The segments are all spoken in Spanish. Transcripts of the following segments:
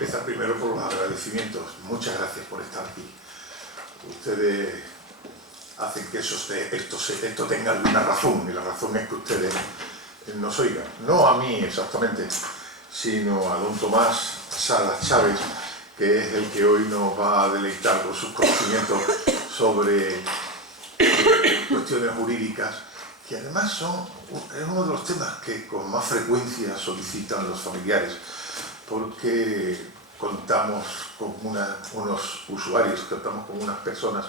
empezar primero por los agradecimientos. Muchas gracias por estar aquí. Ustedes hacen que esto tenga alguna razón, y la razón es que ustedes nos oigan. No a mí exactamente, sino a don Tomás Salas Chávez, que es el que hoy nos va a deleitar con sus conocimientos sobre cuestiones jurídicas, que además es uno de los temas que con más frecuencia solicitan los familiares, porque contamos con unos usuarios, contamos con unas personas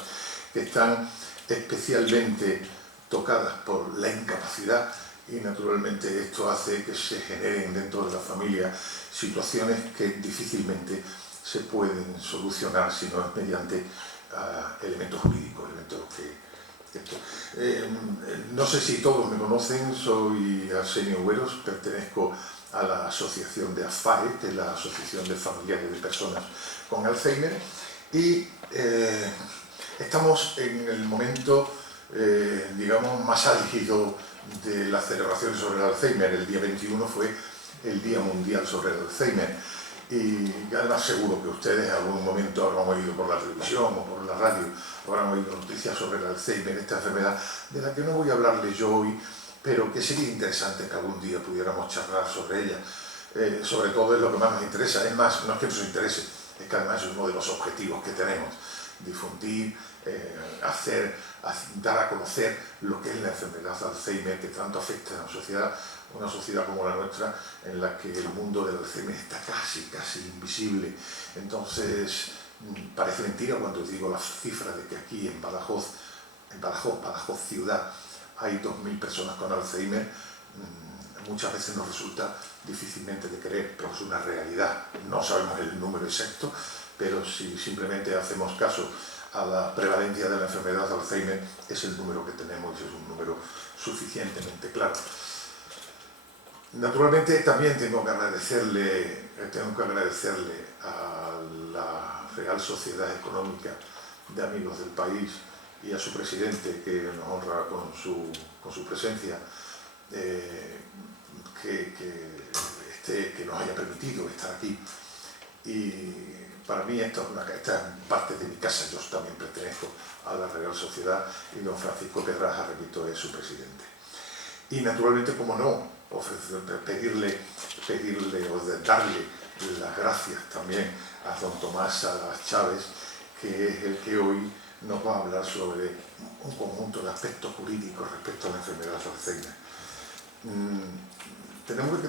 que están especialmente tocadas por la incapacidad, y naturalmente esto hace que se generen dentro de la familia situaciones que difícilmente se pueden solucionar si no es mediante elementos jurídicos, no sé si todos me conocen, soy Arsenio Hueros, pertenezco a la asociación de AFAE, que es la Asociación de Familiares de Personas con Alzheimer, y estamos en el momento, digamos, más álgido de las celebraciones sobre el Alzheimer. El día 21 fue el Día Mundial sobre el Alzheimer, y además seguro que ustedes en algún momento habrán oído por la televisión o por la radio, habrán oído noticias sobre el Alzheimer, esta enfermedad de la que no voy a hablarles yo hoy, pero que sería interesante que algún día pudiéramos charlar sobre ella. Sobre todo es lo que más nos interesa. Es más, no es que nos interese, es que además es uno de los objetivos que tenemos: difundir, dar a conocer lo que es la enfermedad de Alzheimer, que tanto afecta a la sociedad, una sociedad como la nuestra, en la que el mundo del Alzheimer está casi invisible. Entonces, parece mentira cuando digo la cifra de que aquí en Badajoz ciudad, hay 2.000 personas con Alzheimer. Muchas veces nos resulta difícilmente de creer, pero es una realidad. No sabemos el número exacto, pero si simplemente hacemos caso a la prevalencia de la enfermedad de Alzheimer, es el número que tenemos y es un número suficientemente claro. Naturalmente también tengo que agradecerle a la Real Sociedad Económica de Amigos del País y a su presidente, que nos honra con su presencia, que nos haya permitido estar aquí. Y para mí esta es parte de mi casa. Yo también pertenezco a la Real Sociedad, y don Francisco Pedraja, repito, es su presidente. Y naturalmente, como no, pedirle o darle las gracias también a don Tomás Salas Chávez, que es el que hoy nos va a hablar sobre un conjunto de aspectos jurídicos respecto a la enfermedad de Alzheimer.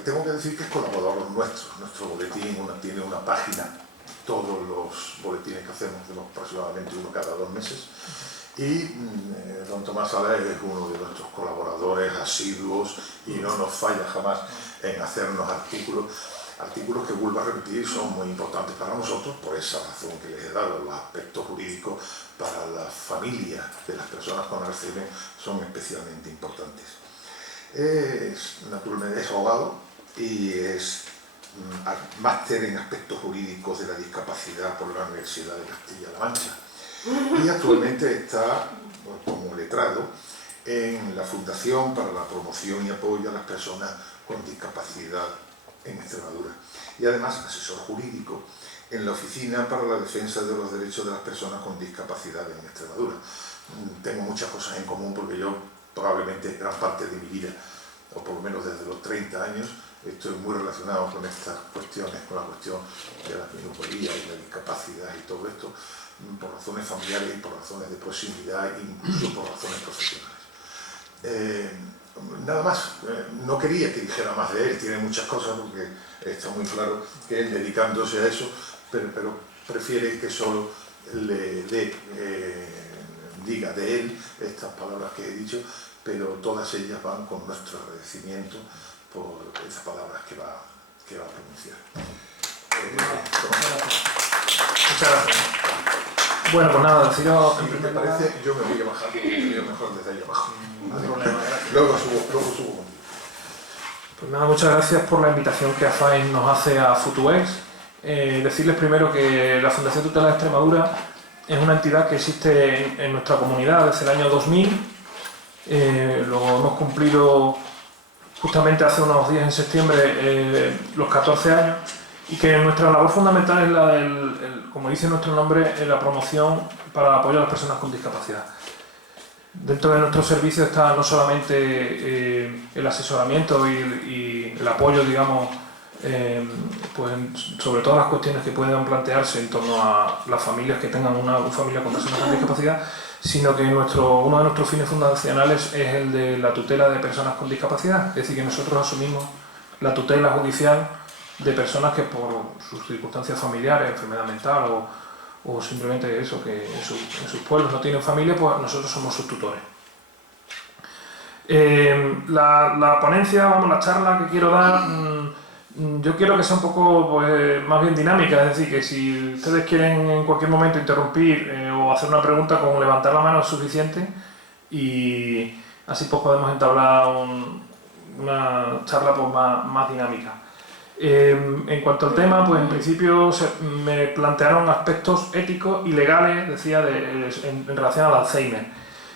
Tengo que decir que es colaborador nuestro boletín tiene una página, todos los boletines que hacemos, tenemos aproximadamente uno cada 2 meses, y don Tomás Salas es uno de nuestros colaboradores asiduos y no nos falla jamás en hacernos artículos que, vuelvo a repetir, son muy importantes para nosotros por esa razón que les he dado. Los aspectos jurídicos para la familia de las personas con Alzheimer son especialmente importantes. Naturalmente es abogado y es máster en aspectos jurídicos de la discapacidad por la Universidad de Castilla-La Mancha, y actualmente está como letrado en la Fundación para la Promoción y Apoyo a las Personas con Discapacidad en Extremadura, y además asesor jurídico en la Oficina para la Defensa de los Derechos de las Personas con Discapacidad en Extremadura. Tengo muchas cosas en común, porque yo probablemente gran parte de mi vida, o por lo menos desde los 30 años, estoy muy relacionado con estas cuestiones, con la cuestión de la minusvalía y la discapacidad y todo esto, por razones familiares y por razones de proximidad, incluso por razones profesionales. Nada más, no quería que dijera más de él, tiene muchas cosas, porque está muy claro que él, dedicándose a eso, pero prefiere que solo le diga de él estas palabras que he dicho, pero todas ellas van con nuestro agradecimiento por esas palabras que va a pronunciar. Muchas gracias. Bueno, pues nada, deciros... Si te parece, yo me voy a bajar, porque veo mejor desde ahí abajo. Luego subo. Pues nada, muchas gracias por la invitación que AFAE nos hace a Futuex. Decirles primero que la Fundación Tutelar de Extremadura es una entidad que existe en nuestra comunidad desde el año 2000. Lo hemos cumplido justamente hace unos días, en septiembre, los 14 años. y que nuestra labor fundamental es la del, como dice nuestro nombre, la promoción para el apoyo a las personas con discapacidad. Dentro de nuestro servicio está no solamente el asesoramiento y el apoyo, digamos, pues sobre todas las cuestiones que puedan plantearse en torno a las familias que tengan una familia con personas con discapacidad, sino que uno de nuestros fines fundacionales es el de la tutela de personas con discapacidad, es decir, que nosotros asumimos la tutela judicial de personas que por sus circunstancias familiares, enfermedad mental o simplemente eso, que en sus pueblos no tienen familia, pues nosotros somos sus tutores. La ponencia, vamos, la charla que quiero dar, yo quiero que sea un poco pues, más bien dinámica, es decir, que si ustedes quieren en cualquier momento interrumpir o hacer una pregunta, con levantar la mano es suficiente y así pues podemos entablar una charla pues, más dinámica. En cuanto al tema, pues en principio me plantearon aspectos éticos y legales, decía, en relación al Alzheimer.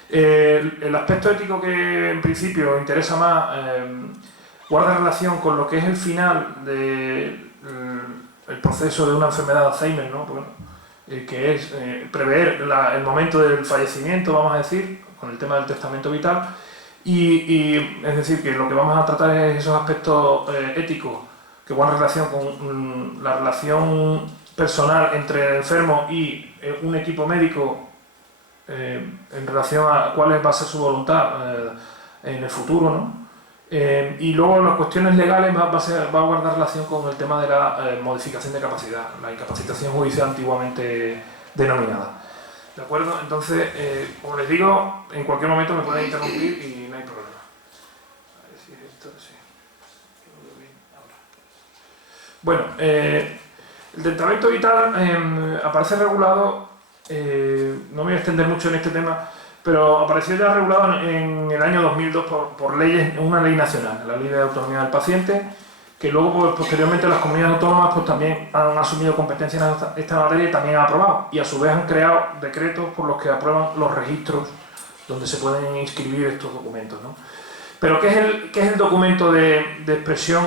El aspecto ético que en principio interesa más guarda relación con lo que es el final del proceso de una enfermedad de Alzheimer, ¿no? Bueno, que es prever el momento del fallecimiento, vamos a decir, con el tema del testamento vital, y es decir, que lo que vamos a tratar es esos aspectos éticos que guardan relación con la relación personal entre el enfermo y un equipo médico en relación a cuál va a ser su voluntad en el futuro, ¿no? Y luego las cuestiones legales va a guardar relación con el tema de la modificación de capacidad, la incapacitación judicial antiguamente denominada. ¿De acuerdo? Entonces, como les digo, en cualquier momento me pueden interrumpir y no hay problema. A ver si es esto, sí. Bueno, el testamento vital aparece regulado, no me voy a extender mucho en este tema, pero apareció ya regulado en el año 2002 por leyes, una ley nacional, la Ley de Autonomía del Paciente, que luego pues, posteriormente las comunidades autónomas pues, también han asumido competencias en esta materia y también han aprobado, y a su vez han creado decretos por los que aprueban los registros donde se pueden inscribir estos documentos, ¿no? Pero ¿qué es el documento de expresión?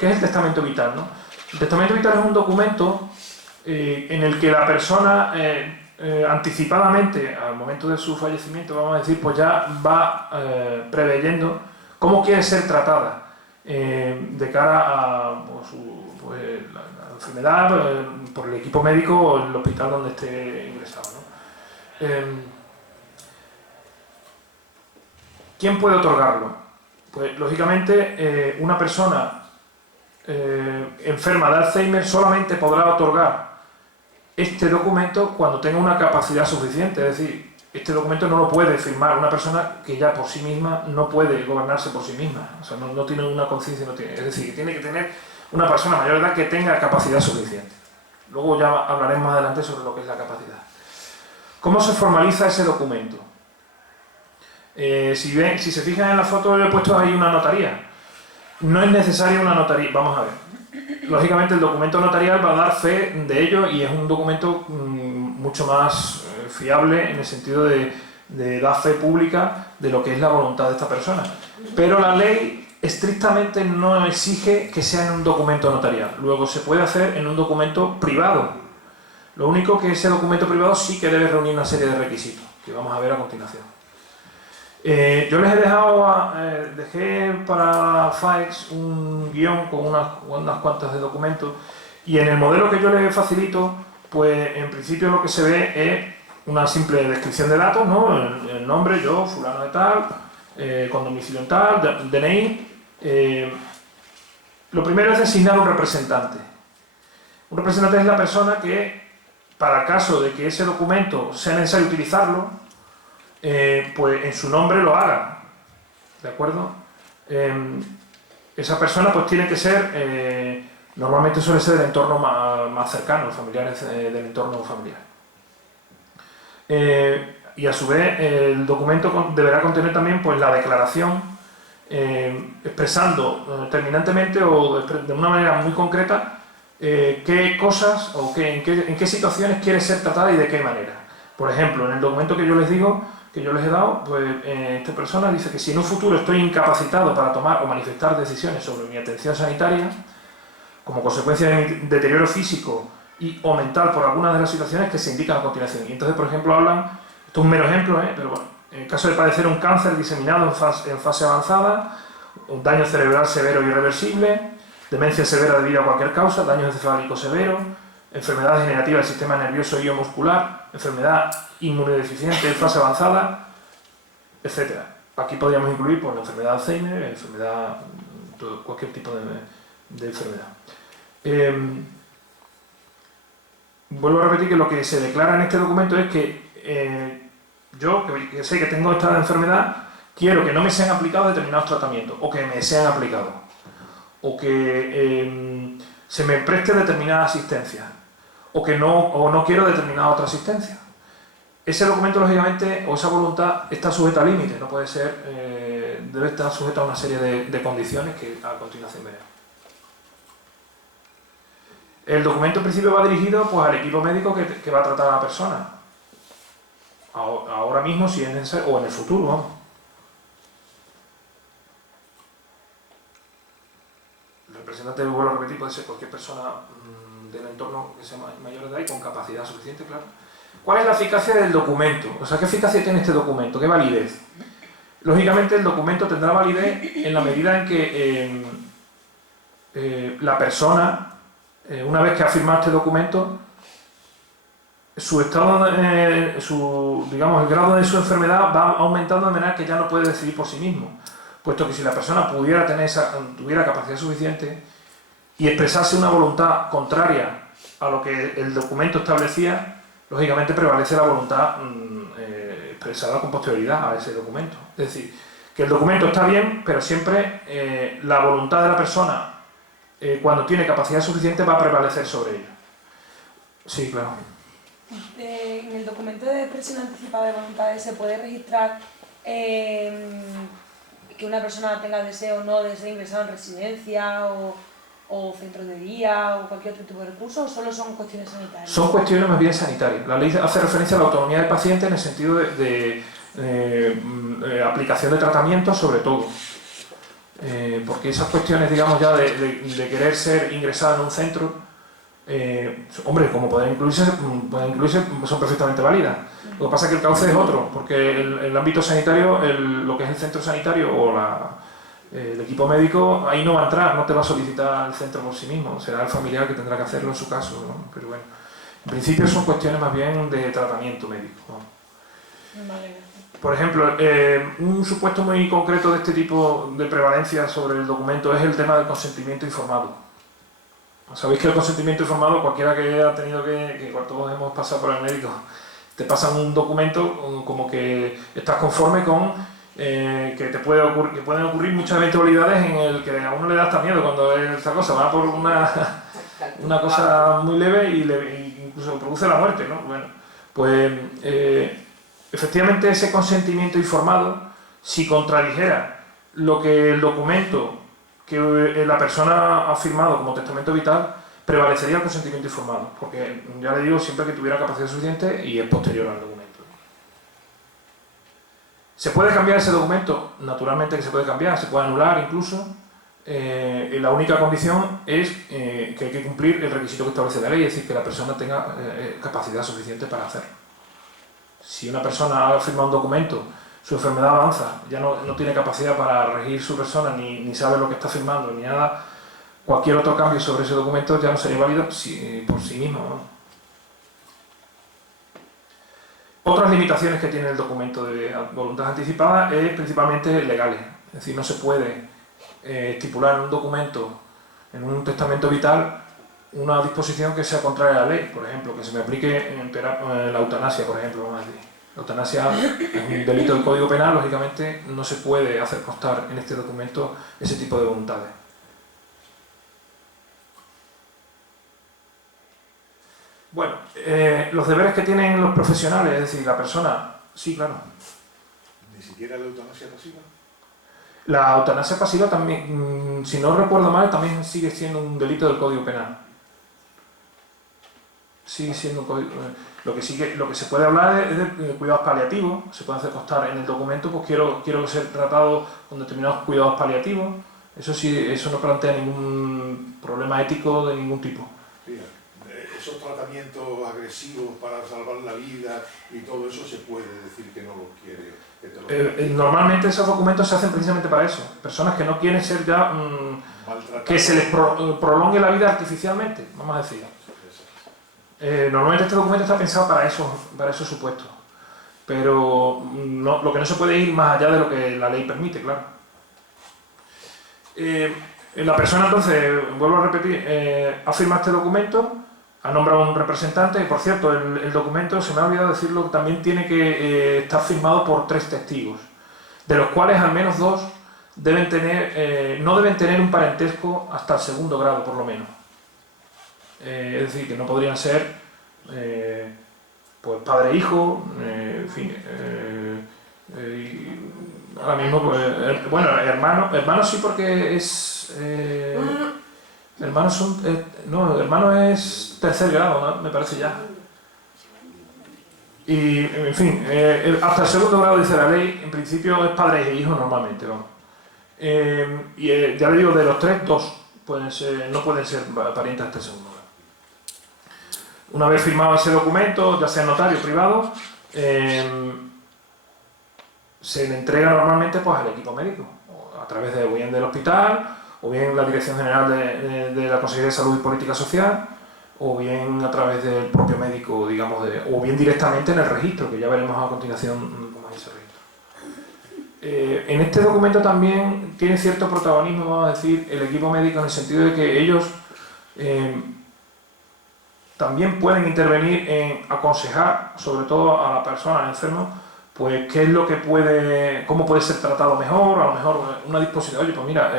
¿Qué es el testamento vital, ¿no? El testamento vital es un documento en el que la persona anticipadamente, al momento de su fallecimiento, vamos a decir, pues ya va preveyendo cómo quiere ser tratada de cara a pues, la enfermedad por el equipo médico o el hospital donde esté ingresado, ¿no? ¿Quién puede otorgarlo? Pues lógicamente una persona enferma de Alzheimer solamente podrá otorgar este documento cuando tenga una capacidad suficiente, es decir, este documento no lo puede firmar una persona que ya por sí misma no puede gobernarse por sí misma, o sea, no tiene una conciencia, es decir, tiene que tener una persona mayor de edad que tenga capacidad suficiente. Luego ya hablaremos más adelante sobre lo que es la capacidad. ¿Cómo se formaliza ese documento? Si se fijan en la foto, yo he puesto ahí una notaría. No es necesaria una notaría, vamos a ver. Lógicamente el documento notarial va a dar fe de ello y es un documento mucho más fiable en el sentido de dar fe pública de lo que es la voluntad de esta persona. Pero la ley estrictamente no exige que sea en un documento notarial. Luego se puede hacer en un documento privado. Lo único que ese documento privado sí que debe reunir una serie de requisitos, que vamos a ver a continuación. Yo les he dejado, dejé para FAEX un guión con unas cuantas de documentos y en el modelo que yo les facilito, pues en principio lo que se ve es una simple descripción de datos, ¿no? El nombre, yo, fulano de tal, con domicilio en tal, DNI. Lo primero es designar un representante. Un representante es la persona que, para el caso de que ese documento sea necesario utilizarlo, pues en su nombre lo haga, ¿de acuerdo? Esa persona pues tiene que ser, normalmente suele ser del entorno más cercano, familiares del entorno familiar. Y a su vez el documento deberá contener también pues la declaración expresando terminantemente o de una manera muy concreta qué cosas o en qué situaciones quiere ser tratada y de qué manera. Por ejemplo, en el documento que yo les digo, que yo les he dado, pues esta persona dice que si en un futuro estoy incapacitado para tomar o manifestar decisiones sobre mi atención sanitaria, como consecuencia de deterioro físico o mental por algunas de las situaciones que se indican a continuación. Y entonces, por ejemplo, hablan, esto es un mero ejemplo, pero bueno, en el caso de padecer un cáncer diseminado en fase avanzada, un daño cerebral severo e irreversible, demencia severa debido a cualquier causa, daño encefálico severo, enfermedad degenerativa del sistema nervioso y o muscular, enfermedad inmunodeficiente en fase avanzada, etc. Aquí podríamos incluir pues, la enfermedad de Alzheimer, enfermedad, cualquier tipo de enfermedad. Vuelvo a repetir que lo que se declara en este documento es que yo, que sé que tengo esta enfermedad, quiero que no me sean aplicados determinados tratamientos, o que me sean aplicados, o que se me preste determinada asistencia, o no quiero determinada otra asistencia. Ese documento, lógicamente, o esa voluntad está sujeta a límites, no puede ser, debe estar sujeta a una serie de condiciones que a continuación veremos. El documento en principio va dirigido pues, al equipo médico que va a tratar a la persona. Ahora mismo, si es necesario, o en el futuro, vamos. El representante, vuelvo a repetir, puede ser cualquier persona del entorno que sea mayor de edad y con capacidad suficiente, claro. ¿Cuál es la eficacia del documento? O sea, ¿qué eficacia tiene este documento? ¿Qué validez? Lógicamente, el documento tendrá validez en la medida en que la persona, una vez que ha firmado este documento, su estado, digamos, el grado de su enfermedad va aumentando de manera que ya no puede decidir por sí mismo, puesto que si la persona tuviera capacidad suficiente y expresase una voluntad contraria a lo que el documento establecía, lógicamente prevalece la voluntad expresada con posterioridad a ese documento. Es decir, que el documento está bien, pero siempre la voluntad de la persona, cuando tiene capacidad suficiente, va a prevalecer sobre ella. Sí, claro. En el documento de expresión anticipada de voluntades se puede registrar que una persona tenga deseo o no de ser ingresada en residencia o centros de día o cualquier otro tipo de recurso, o solo son cuestiones sanitarias. Son cuestiones más bien sanitarias. La ley hace referencia a la autonomía del paciente en el sentido de aplicación de tratamiento sobre todo. Porque esas cuestiones, digamos, ya de querer ser ingresada en un centro, hombre, como pueden incluirse, son perfectamente válidas. Lo que pasa es que el cauce es otro, porque el ámbito sanitario, lo que es el centro sanitario o el equipo médico, ahí no va a entrar, no te va a solicitar el centro por sí mismo, será el familiar que tendrá que hacerlo en su caso, ¿no? Pero bueno, en principio son cuestiones más bien de tratamiento médico, ¿no? Vale. Por ejemplo, un supuesto muy concreto de este tipo de prevalencia sobre el documento es el tema del consentimiento informado. Sabéis que el consentimiento informado, cualquiera que haya tenido que todos hemos pasado por el médico, te pasan un documento como que estás conforme con que pueden ocurrir muchas eventualidades en el que a uno le da hasta miedo cuando esta cosa va por una cosa muy leve y incluso produce la muerte, ¿no? Bueno, pues efectivamente ese consentimiento informado, si contradijera lo que el documento que la persona ha firmado como testamento vital, prevalecería el consentimiento informado, porque ya le digo, siempre que tuviera capacidad suficiente y es posterior al documento. ¿Se puede cambiar ese documento? Naturalmente que se puede cambiar, se puede anular incluso. La única condición es que hay que cumplir el requisito que establece la ley, es decir, que la persona tenga capacidad suficiente para hacerlo. Si una persona ha firmado un documento, su enfermedad avanza, ya no tiene capacidad para regir su persona, ni sabe lo que está firmando, ni nada, cualquier otro cambio sobre ese documento ya no sería válido por sí mismo, ¿no? Otras limitaciones que tiene el documento de voluntad anticipada es principalmente legales, es decir, no se puede estipular en un documento, en un testamento vital, una disposición que sea contraria a la ley, por ejemplo, que se me aplique en la eutanasia, por ejemplo, vamos a decir. La eutanasia es un delito del Código Penal, lógicamente no se puede hacer constar en este documento ese tipo de voluntades. Bueno, los deberes que tienen los profesionales, es decir, la persona, sí, claro. ¿Ni siquiera la eutanasia pasiva? La eutanasia pasiva también, si no recuerdo mal, también sigue siendo un delito del Código Penal. Sigue siendo un código. Lo que se puede hablar es de cuidados paliativos, se puede hacer constar en el documento, pues quiero ser tratado con determinados cuidados paliativos, Eso sí, eso no plantea ningún problema ético de ningún tipo. Sí, esos tratamientos agresivos para salvar la vida y todo eso se puede decir que no lo quiere. Que te lo Normalmente esos documentos se hacen precisamente para eso. Personas que no quieren ser ya... que se les prolongue la vida artificialmente, vamos a decir. Normalmente este documento está pensado para esos supuestos. Pero lo que no se puede ir más allá de lo que la ley permite, claro. La persona entonces, vuelvo a repetir, ha firmado este documento, ha nombrado un representante, y por cierto, el documento, se me ha olvidado decirlo, también tiene que estar firmado por 3 testigos, de los cuales al menos 2 deben tener, no deben tener un parentesco hasta el 2.º grado, por lo menos. Es decir, que no podrían ser pues padre e hijo, en fin, ahora mismo, pues, bueno, hermanos sí, porque es... hermanos son... no, hermano es 3.er grado, ¿no? Me parece ya. Y, en fin, hasta el 2.º grado, dice la ley, en principio es padre e hijo normalmente, vamos. Ya le digo, de los 3, 2 no pueden ser parientes hasta el 2.º grado. Una vez firmado ese documento, ya sea notario o privado, se le entrega normalmente pues, al equipo médico, a través de, o bien del hospital, o bien la Dirección General de la Consejería de Salud y Política Social, o bien a través del propio médico, digamos, o bien directamente en el registro, que ya veremos a continuación cómo es ese registro. En este documento también tiene cierto protagonismo, vamos a decir, el equipo médico, en el sentido de que ellos también pueden intervenir en aconsejar, sobre todo a la persona, al enfermo, pues qué es lo que cómo puede ser tratado mejor, a lo mejor una disposición, oye, pues mira,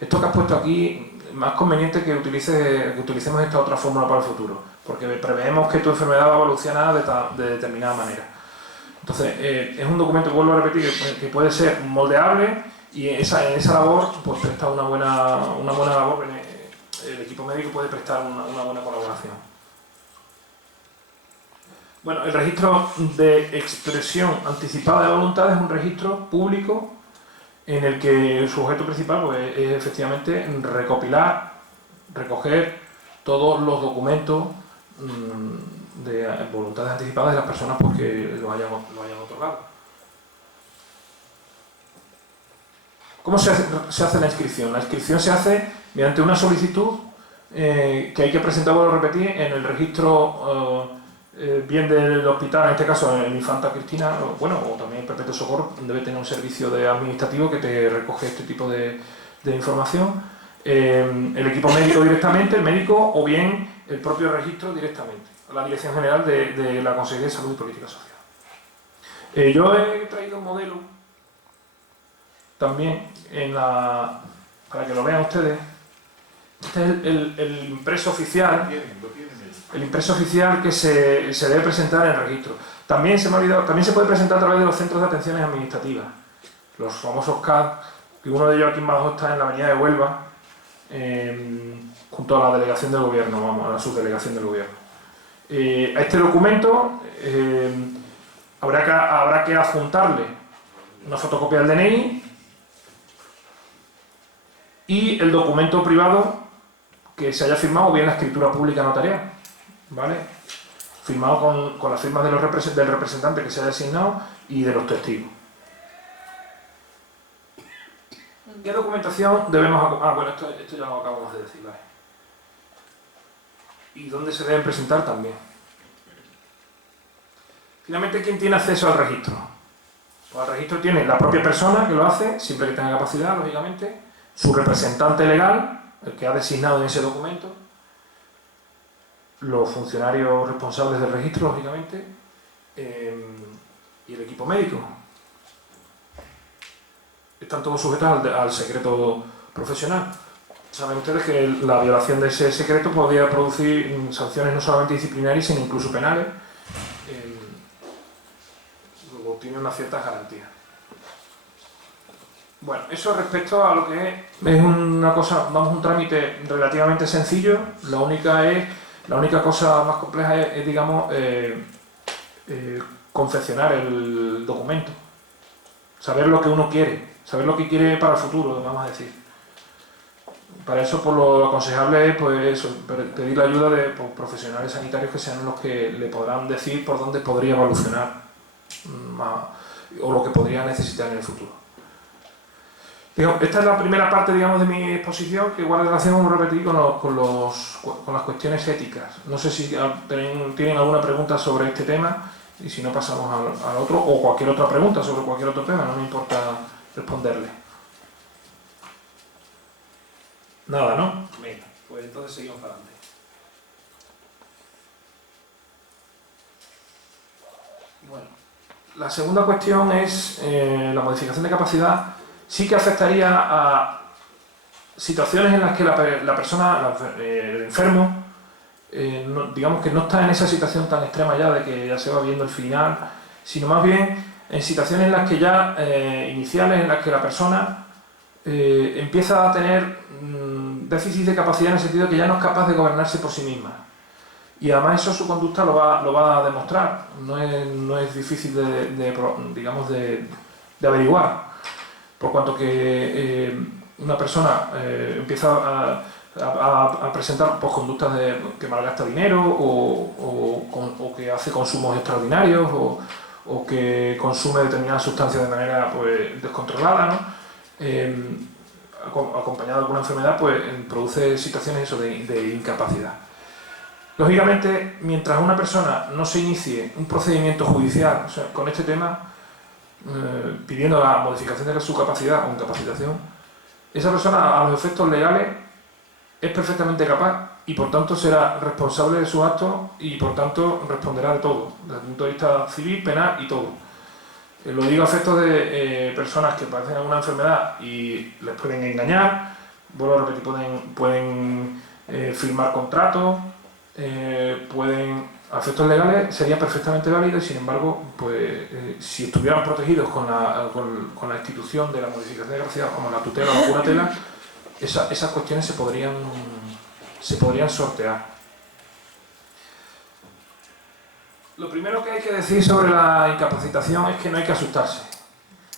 esto que has puesto aquí, más conveniente que utilicemos esta otra fórmula para el futuro, porque preveemos que tu enfermedad va a evolucionar de determinada manera. Entonces, es un documento, vuelvo a repetir, que puede ser moldeable, y en esa labor pues presta una buena labor, el equipo médico puede prestar una buena colaboración. Bueno, el registro de expresión anticipada de voluntad es un registro público en el que su objeto principal pues, es efectivamente recoger todos los documentos de voluntades anticipadas de las personas pues, que lo hayan otorgado. ¿Cómo se hace la inscripción? La inscripción se hace mediante una solicitud que hay que presentar, vuelvo a repetir, en el registro bien del hospital, en este caso en Infanta Cristina, bueno, o también en Perpetuo Socorro, debe tener un servicio administrativo que te recoge este tipo de información. El equipo médico directamente, el médico, o bien el propio registro directamente, la Dirección General de la Consejería de Salud y Política Social. Yo he traído un modelo también para que lo vean ustedes. Este es el impreso oficial. El impreso oficial que se debe presentar en el registro. También se puede presentar a través de los centros de atenciones administrativas, los famosos CAD, que uno de ellos aquí en Badajoz está en la avenida de Huelva, junto a la delegación del gobierno, a la subdelegación del gobierno. A este documento habrá que adjuntarle una fotocopia del DNI y el documento privado que se haya firmado, o bien la escritura pública notarial, ¿vale? Firmado con las firmas del representante que se haya asignado y de los testigos. ¿Qué documentación debemos...? Bueno, esto ya lo acabamos de decir, ¿vale? ¿Y dónde se deben presentar también? Finalmente, ¿quién tiene acceso al registro? Pues al registro tiene la propia persona que lo hace, siempre que tenga capacidad, lógicamente, su representante legal, el que ha designado en ese documento, los funcionarios responsables del registro, lógicamente, y el equipo médico. Están todos sujetos al secreto profesional. Saben ustedes que la violación de ese secreto podría producir sanciones no solamente disciplinarias, sino incluso penales. Luego tiene unas ciertas garantías. Bueno, eso respecto a lo que es una cosa, un trámite relativamente sencillo. La única cosa más compleja es digamos, confeccionar el documento. Saber lo que uno quiere, saber lo que quiere para el futuro, vamos a decir. Para eso, por lo aconsejable es pues, eso, pedir la ayuda de pues, profesionales sanitarios que sean los que le podrán decir por dónde podría evolucionar o lo que podría necesitar en el futuro. Digamos, esta es la primera parte, digamos, de mi exposición, que guarda relación, como repetí, con las cuestiones éticas. No sé si tienen alguna pregunta sobre este tema, y si no pasamos al otro, o cualquier otra pregunta sobre cualquier otro tema, no me importa responderle. Nada, ¿no? Venga, pues entonces seguimos para adelante. Bueno, la segunda cuestión es la modificación de capacidad. Sí que afectaría a situaciones en las que la persona, el enfermo, digamos que no está en esa situación tan extrema ya de que ya se va viendo el final, sino más bien en situaciones en las que ya, iniciales, en las que la persona empieza a tener déficit de capacidad en el sentido de que ya no es capaz de gobernarse por sí misma. Y además eso su conducta lo va a demostrar, no es difícil de averiguar. Por cuanto que una persona empieza a presentar pues, conductas que malgasta dinero o que hace consumos extraordinarios o que consume determinadas sustancias de manera pues, descontrolada, ¿no? Acompañado de alguna enfermedad, pues produce situaciones eso, de incapacidad. Lógicamente, mientras una persona no se inicie un procedimiento judicial, o sea, con este tema, pidiendo la modificación de su capacidad o incapacitación, esa persona a los efectos legales es perfectamente capaz y por tanto será responsable de sus actos y por tanto responderá de todo, desde el punto de vista civil, penal y todo. Lo digo a efectos de personas que padecen alguna enfermedad y les pueden engañar, vuelvo a repetir, pueden firmar contratos, a efectos legales sería perfectamente válido y sin embargo, pues, si estuvieran protegidos con la institución de la modificación de capacidad, como la tutela o la curatela, esas cuestiones se podrían sortear. Lo primero que hay que decir sobre la incapacitación es que no hay que asustarse,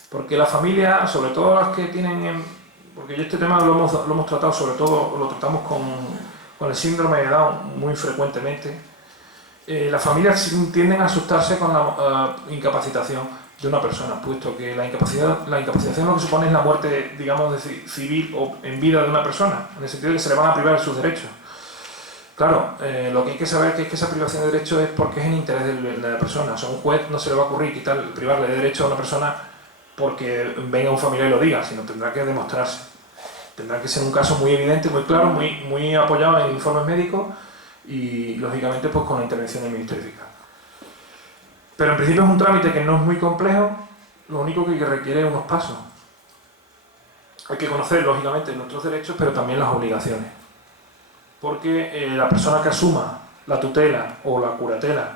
porque la familia, sobre todo las que tienen, porque yo este tema lo hemos tratado, sobre todo lo tratamos con el síndrome de Down muy frecuentemente. Las familias tienden a asustarse con la incapacitación de una persona, puesto que la incapacitación lo que supone es la muerte, digamos, civil o en vida de una persona, en el sentido de que se le van a privar de sus derechos. Claro, lo que hay que saber es que esa privación de derechos es porque es en interés de la persona. O sea, a un juez no se le va a ocurrir privarle de derechos a una persona porque venga un familiar y lo diga, sino tendrá que demostrarse. Tendrá que ser un caso muy evidente, muy claro, muy apoyado en informes médicos y, lógicamente, pues con la intervención del Ministerio Fiscal. Pero en principio es un trámite que no es muy complejo, lo único que requiere es unos pasos. Hay que conocer, lógicamente, nuestros derechos, pero también las obligaciones. Porque la persona que asuma la tutela o la curatela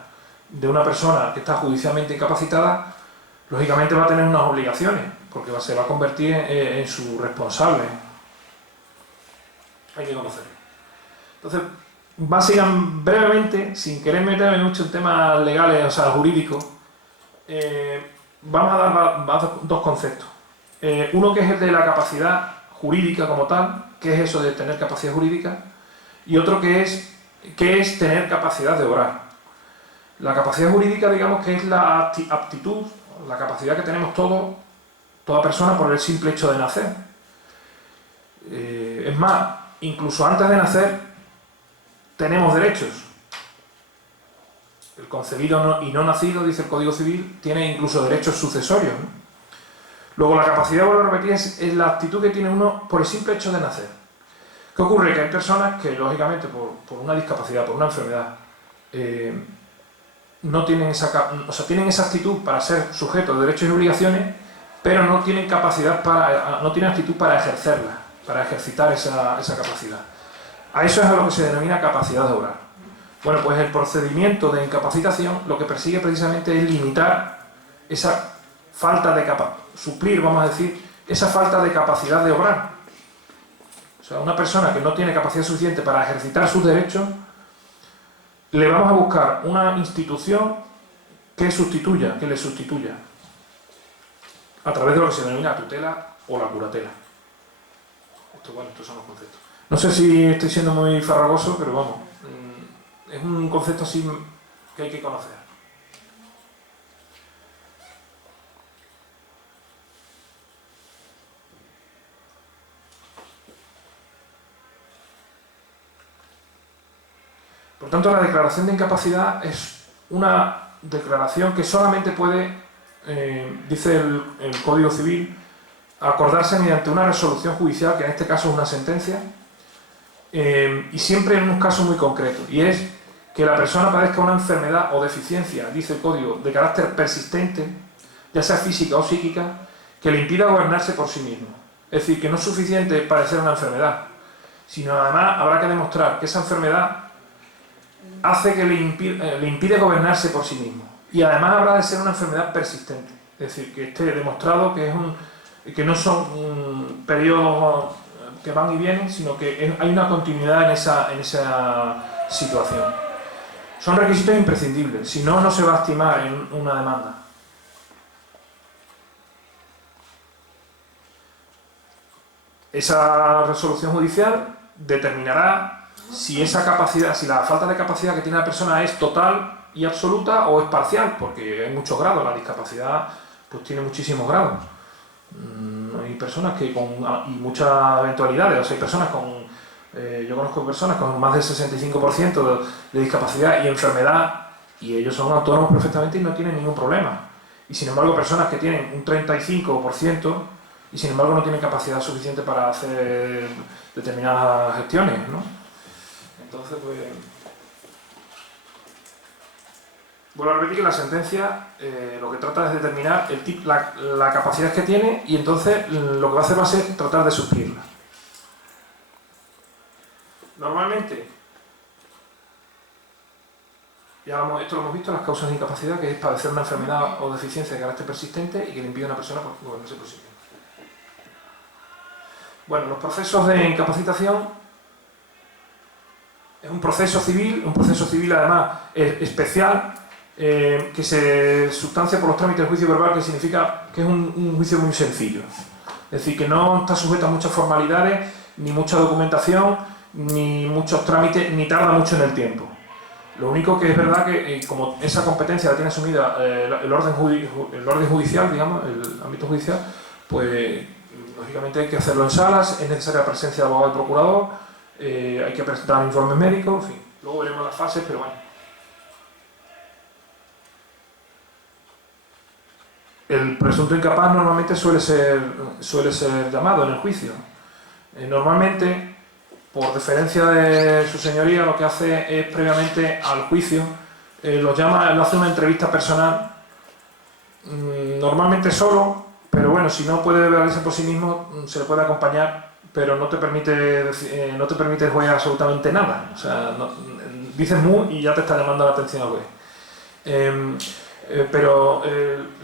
de una persona que está judicialmente incapacitada, lógicamente va a tener unas obligaciones, porque se va a convertir en su responsable. Hay que conocerlo. Entonces, brevemente, sin querer meterme mucho en temas legales, o sea, jurídicos, vamos a dar dos conceptos. Uno que es el de la capacidad jurídica como tal, que es eso de tener capacidad jurídica, y otro que es tener capacidad de obrar. La capacidad jurídica, digamos, que es la aptitud, la capacidad que tenemos toda persona por el simple hecho de nacer. Es más, incluso antes de nacer tenemos derechos. El concebido y no nacido, dice el Código Civil, tiene incluso derechos sucesorios, ¿no? Luego, la capacidad, vuelvo a repetir, es la aptitud que tiene uno por el simple hecho de nacer. ¿Qué ocurre? Que hay personas que, lógicamente, por una discapacidad, por una enfermedad, no tienen tienen esa actitud para ser sujetos de derechos y obligaciones, pero no tienen no tienen actitud para ejercerla, para ejercitar esa capacidad. A eso es a lo que se denomina capacidad de obrar. Bueno, pues el procedimiento de incapacitación lo que persigue precisamente es limitar esa falta de suplir, vamos a decir, esa falta de capacidad de obrar. O sea, una persona que no tiene capacidad suficiente para ejercitar sus derechos, le vamos a buscar una institución que le sustituya, a través de lo que se denomina tutela o la curatela. Estos son los conceptos. No sé si estoy siendo muy farragoso, pero vamos, es un concepto así que hay que conocer. Por tanto, la declaración de incapacidad es una declaración que solamente puede, dice el Código Civil, acordarse mediante una resolución judicial, que en este caso es una sentencia, y siempre en un caso muy concreto, y es que la persona padezca una enfermedad o deficiencia, dice el Código, de carácter persistente, ya sea física o psíquica, que le impida gobernarse por sí mismo. Es decir, que no es suficiente padecer una enfermedad, sino además habrá que demostrar que esa enfermedad hace que le impide gobernarse por sí mismo. Y además habrá de ser una enfermedad persistente, es decir, que esté demostrado que no son periodos que van y vienen, sino que hay una continuidad en esa situación. Son requisitos imprescindibles, si no, no se va a estimar en una demanda. Esa resolución judicial determinará si esa capacidad, si la falta de capacidad que tiene la persona es total y absoluta o es parcial, porque hay muchos grados, la discapacidad pues tiene muchísimos grados. Hay personas que y muchas eventualidades, o sea, hay personas yo conozco personas con más del 65% de discapacidad y enfermedad, y ellos son autónomos perfectamente y no tienen ningún problema. Y sin embargo, personas que tienen un 35% y sin embargo no tienen capacidad suficiente para hacer determinadas gestiones, ¿no? Entonces, pues, vuelvo a repetir que la sentencia lo que trata es determinar la capacidad que tiene, y entonces lo que va a hacer va a ser tratar de suplirla. Normalmente, esto lo hemos visto, las causas de incapacidad, que es padecer una enfermedad o deficiencia de carácter persistente y que le impide a una persona gobernarse por sí misma. Bueno, los procesos de incapacitación es un proceso civil además especial, que se sustancia por los trámites del juicio verbal, que significa que es un juicio muy sencillo. Es decir, que no está sujeto a muchas formalidades, ni mucha documentación, ni muchos trámites, ni tarda mucho en el tiempo. Lo único que es verdad que como esa competencia la tiene asumida el orden judicial, digamos, el ámbito judicial, pues lógicamente hay que hacerlo en salas, es necesaria la presencia de abogado y procurador, hay que presentar informes médicos, en fin. Luego veremos las fases, pero bueno. El presunto incapaz normalmente suele ser llamado en el juicio. Normalmente, por deferencia de su señoría, lo que hace es previamente al juicio, lo hace una entrevista personal, normalmente solo, pero bueno, si no puede valerse por sí mismo, se le puede acompañar, pero no te permite el juez absolutamente nada. O sea, dices mu y ya te está llamando la atención al juez. Pero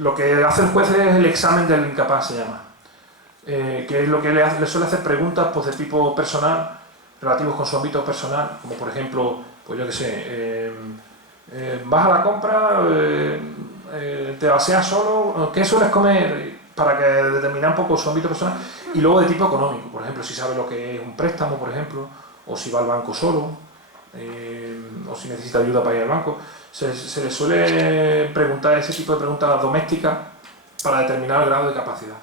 lo que hace el juez es el examen del incapaz, se llama, que es lo que le suele hacer preguntas pues, de tipo personal, relativos con su ámbito personal, como por ejemplo, pues yo qué sé, vas a la compra, te vaceas solo, ¿qué sueles comer? Para que determinar un poco su ámbito personal, y luego de tipo económico, por ejemplo, si sabe lo que es un préstamo, por ejemplo, o si va al banco solo, o si necesita ayuda para ir al banco. Se le suele preguntar ese tipo de preguntas domésticas para determinar el grado de capacidad.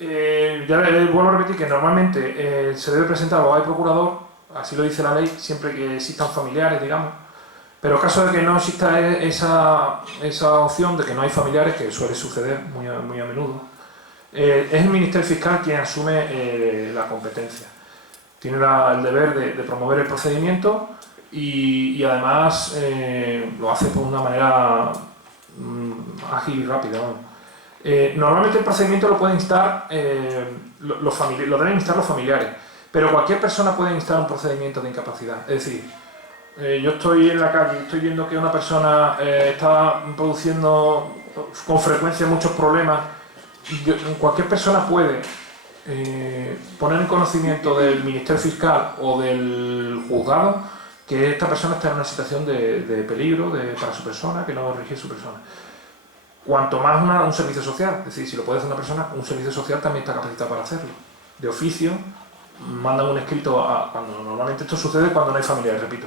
Ya vuelvo a repetir que normalmente se debe presentar abogado y procurador, así lo dice la ley, siempre que existan familiares, digamos, pero en caso de que no exista esa opción de que no hay familiares, que suele suceder muy a menudo, es el Ministerio Fiscal quien asume la competencia. Tiene el deber de promover el procedimiento y además lo hace por una manera ágil y rápida. Normalmente el procedimiento lo pueden instar, lo deben instar los familiares, pero cualquier persona puede instar un procedimiento de incapacidad. Es decir, yo estoy en la calle, estoy viendo que una persona está produciendo con frecuencia muchos problemas, cualquier persona puede poner en conocimiento del Ministerio Fiscal o del juzgado que esta persona está en una situación de peligro para su persona, que no rige su persona. cuanto más un servicio social, es decir, si lo puede hacer una persona, un servicio social también está capacitado para hacerlo. De oficio, mandan un escrito, cuando normalmente esto sucede cuando no hay familiares, repito,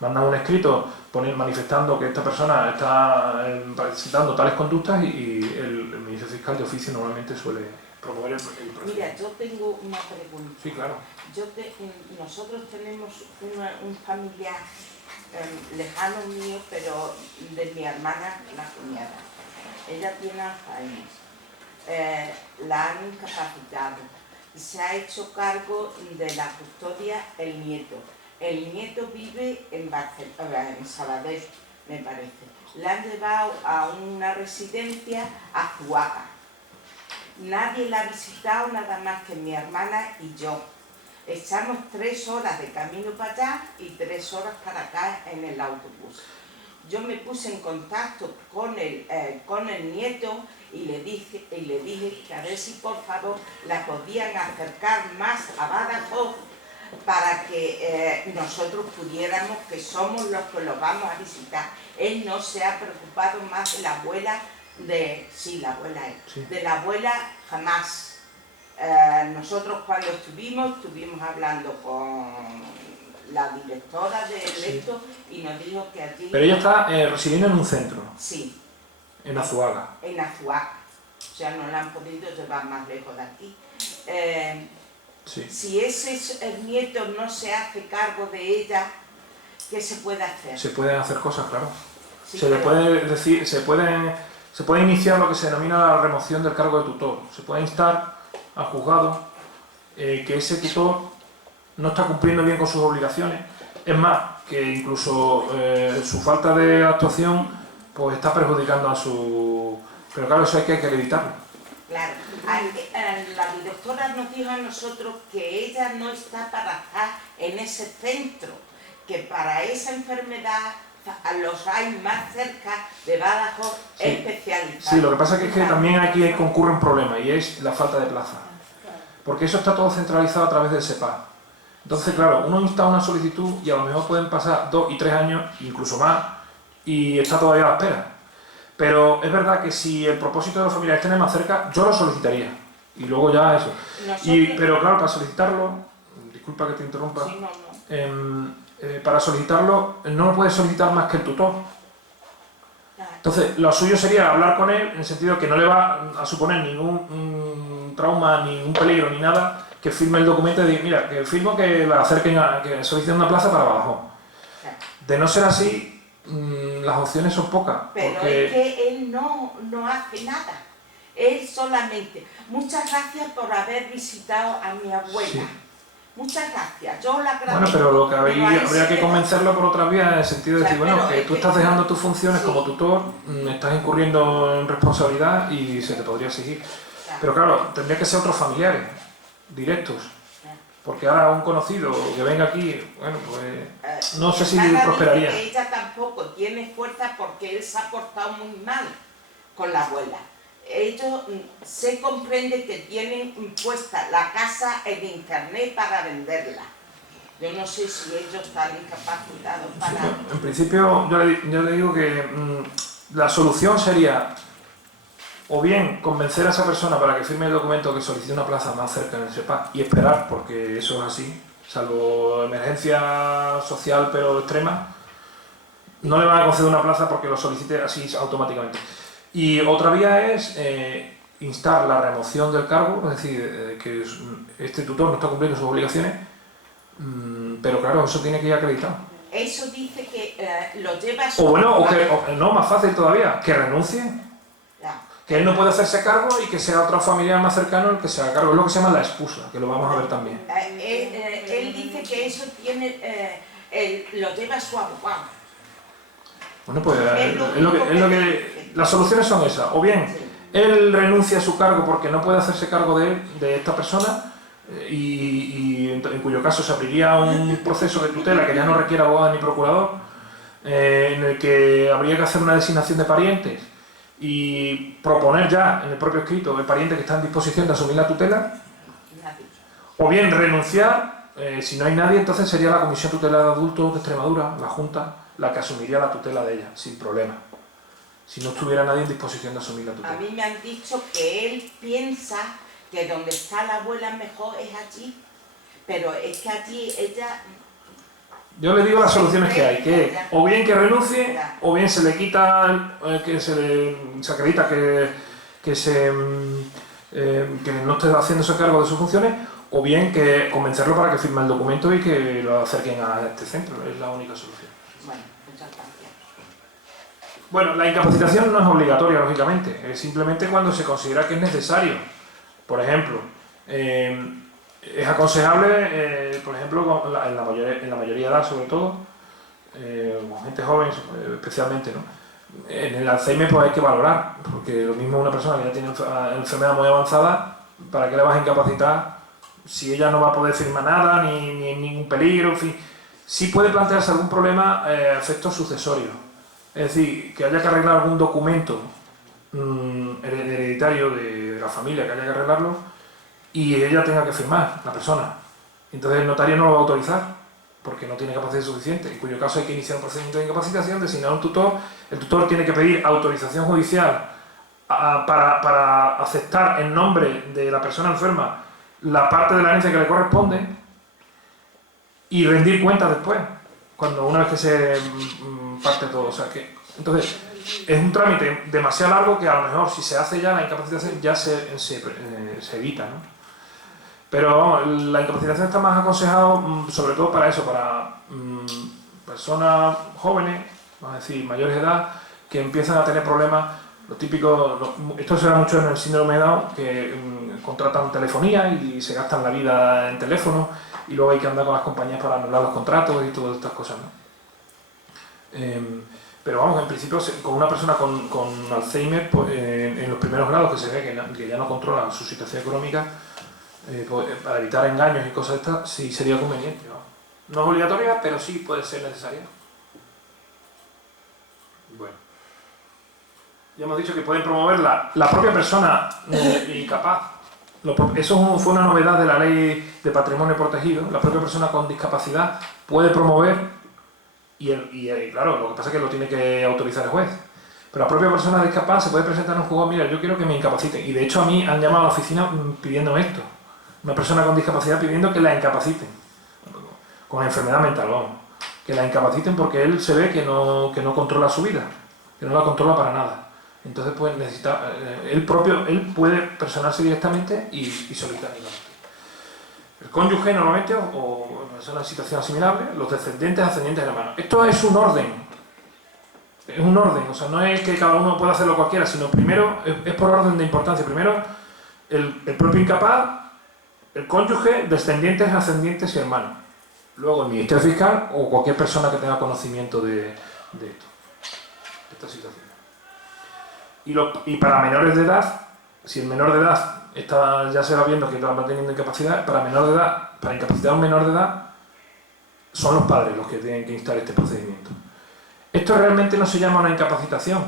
mandan un escrito manifestando que esta persona está presentando tales conductas y el Ministerio Fiscal de oficio normalmente suele promover el proceso. Mira, yo tengo una pregunta. Sí, claro. Nosotros tenemos un familiar lejano mío, pero de mi hermana, la cuñada. Ella tiene Alzheimer. La han incapacitado. Se ha hecho cargo de la custodia el nieto. El nieto vive en Sabadell, me parece. La han llevado a una residencia a Zuaga. Nadie la ha visitado, nada más que mi hermana y yo. Echamos 3 horas de camino para allá y 3 horas para acá en el autobús. Yo me puse en contacto con el nieto y le dije que a ver si por favor la podían acercar más a Badajoz para que nosotros pudiéramos, que somos los que lo vamos a visitar. Él no se ha preocupado más de la abuela, de la abuela jamás. Nosotros cuando estuvimos hablando con la directora de esto y nos dijo que allí... Pero ella está residiendo en un centro. Sí. En Azuaga. En Azuaga. O sea, no la han podido llevar más lejos de aquí. Sí. Si el nieto no se hace cargo de ella, ¿qué se puede hacer? Se pueden hacer cosas, claro. Sí, se le puede decir, se puede iniciar lo que se denomina la remoción del cargo de tutor. Se puede instar al juzgado que ese tutor no está cumpliendo bien con sus obligaciones. Es más, que incluso su falta de actuación pues está perjudicando a su... Pero claro, eso hay que evitarlo. Claro. La directora nos dijo a nosotros que ella no está para estar en ese centro, que para esa enfermedad los hay más cerca de Badajoz especializados. Sí, lo que pasa es que también aquí concurre un problema y es la falta de plaza. Porque eso está todo centralizado a través del SEPA. Entonces, claro, uno insta una solicitud y a lo mejor pueden pasar 2 y 3 años, incluso más, y está todavía a la espera. Pero es verdad que si el propósito de los familiares tiene más cerca, yo lo solicitaría. Y luego ya eso. Pero claro, para solicitarlo, disculpa que te interrumpa, sí, no. Para solicitarlo no lo puede solicitar más que el tutor. Entonces, lo suyo sería hablar con él en el sentido que no le va a suponer ningún trauma, ningún peligro, ni nada, que firme el documento y diga, mira, que firmo que la acerquen que soliciten una plaza para Badajoz. De no ser así, las opciones son pocas. Pero porque... es que él no hace nada. Él solamente. Muchas gracias por haber visitado a mi abuela. Sí. Muchas gracias. Yo la agradezco. Bueno, pero lo que habría que convencerlo por otra vía en el sentido de decir, bueno, que tú estás dejando tus funciones como tutor, estás incurriendo en responsabilidad y se te podría exigir. Pero claro, tendría que ser otros familiares, directos. Porque ahora un conocido que venga aquí, bueno, pues no sé si prosperaría. Que ella tampoco tiene fuerza porque él se ha portado muy mal con la abuela. Ellos se comprende que tienen puesta la casa en internet para venderla. Yo no sé si ellos están incapacitados para... Sí, en principio yo le digo que la solución sería o bien convencer a esa persona para que firme el documento que solicite una plaza más cerca en el SEPA y esperar, porque eso es así, salvo emergencia social pero extrema, no le van a conceder una plaza porque lo solicite así automáticamente. Y otra vía es instar la remoción del cargo, es decir, que este tutor no está cumpliendo sus obligaciones, pero claro, eso tiene que ir acreditado. Eso dice que lo lleva a su... O bueno, no, más fácil todavía, que renuncie. Que él no puede hacerse cargo y que sea otro familiar más cercano el que se haga cargo. Es lo que se llama la excusa, que lo vamos a ver también. Él dice que eso lo lleva a su abogado. Bueno, pues las soluciones son esas. O bien, él renuncia a su cargo porque no puede hacerse cargo de esta persona y en cuyo caso se abriría un proceso de tutela que ya no requiere abogado ni procurador, en el que habría que hacer una designación de parientes y proponer ya en el propio escrito el pariente que está en disposición de asumir la tutela, o bien renunciar, si no hay nadie, entonces sería la Comisión Tutelar de Adultos de Extremadura, la Junta, la que asumiría la tutela de ella, sin problema. si no estuviera nadie en disposición de asumir la A tutela. mí me han dicho que él piensa que donde está la abuela mejor es allí, pero es que allí ella... Yo le digo las soluciones que hay, que es o bien que renuncie, o bien se le quita, se acredita que no esté haciéndose cargo de sus funciones, o bien que convencerlo para que firme el documento y que lo acerquen a este centro. Es la única solución. Bueno, muchas gracias. Bueno, la incapacitación no es obligatoria, lógicamente, es simplemente cuando se considera que es necesario. Por ejemplo, es aconsejable, por ejemplo, en la mayoría de edad, sobre todo, con gente joven especialmente, ¿no? En el Alzheimer pues hay que valorar, porque lo mismo una persona que ya tiene enfermedad muy avanzada, ¿para qué le vas a incapacitar si ella no va a poder firmar nada, ni ningún peligro, en fin? Sí puede plantearse algún problema a efectos sucesorios, es decir, que haya que arreglar algún documento hereditario de la familia, que haya que arreglarlo, y ella tenga que firmar, la persona. Entonces el notario no lo va a autorizar, porque no tiene capacidad suficiente, en cuyo caso hay que iniciar un procedimiento de incapacitación, designar un tutor, el tutor tiene que pedir autorización judicial para aceptar en nombre de la persona enferma la parte de la herencia que le corresponde y rendir cuentas después, una vez que se parte todo. O sea que, entonces, es un trámite demasiado largo que a lo mejor si se hace ya la incapacitación ya se evita, ¿no? Pero vamos, la incapacitación está más aconsejado sobre todo para eso, para personas jóvenes, vamos a decir, mayores de edad, que empiezan a tener problemas, lo típico, esto se da mucho en el síndrome de Down, que contratan telefonía y se gastan la vida en teléfono y luego hay que andar con las compañías para anular los contratos y todas estas cosas, ¿no? Pero vamos, en principio, con una persona con Alzheimer, pues, en los primeros grados que se ve que ya no controla su situación económica, para evitar engaños y cosas de estas, sí sería conveniente, ¿no? No es obligatoria, pero sí puede ser necesaria. Bueno, ya hemos dicho que pueden promover la propia persona incapaz. Eso fue una novedad de la Ley de Patrimonio Protegido. La propia persona con discapacidad puede promover, y claro, lo que pasa es que lo tiene que autorizar el juez. Pero la propia persona discapaz se puede presentar en un juzgado: mira, yo quiero que me incapaciten. Y de hecho a mí han llamado a la oficina pidiéndome esto. Una persona con discapacidad pidiendo que la incapaciten. Con enfermedad mental, vamos. Que la incapaciten porque él se ve que no controla su vida. Que no la controla para nada. Entonces pues necesita... él puede personarse directamente y solicitar incapacitación. El cónyuge normalmente, o persona en situación asimilable, los descendientes, ascendientes, hermanos. Esto es un orden. Es un orden, o sea, no es que cada uno pueda hacerlo cualquiera, sino primero, es por orden de importancia. Primero, el propio incapaz, el cónyuge, descendientes, ascendientes y hermanos. Luego el Ministerio Fiscal o cualquier persona que tenga conocimiento de esto, de esta situación. Y para menores de edad, si el menor de edad ya se va viendo que va teniendo incapacidad, para incapacitar a un menor de edad, son los padres los que tienen que instar este procedimiento. Esto realmente no se llama una incapacitación,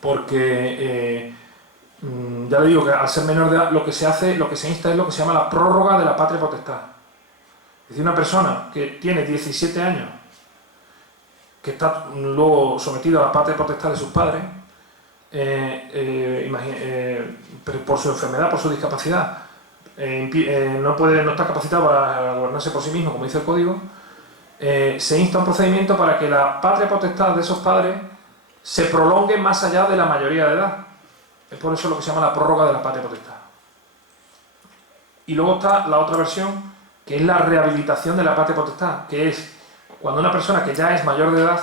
porque ya le digo que al ser menor de edad lo que se insta es lo que se llama la prórroga de la patria potestad. Es decir, una persona que tiene 17 años, que está luego sometida a la patria potestad de sus padres, por su enfermedad, por su discapacidad, no está capacitado para gobernarse por sí mismo, como dice el Código, se insta un procedimiento para que la patria potestad de esos padres se prolongue más allá de la mayoría de edad. Es por eso lo que se llama la prórroga de la patria potestad. Y luego está la otra versión, que es la rehabilitación de la patria potestad, que es cuando una persona que ya es mayor de edad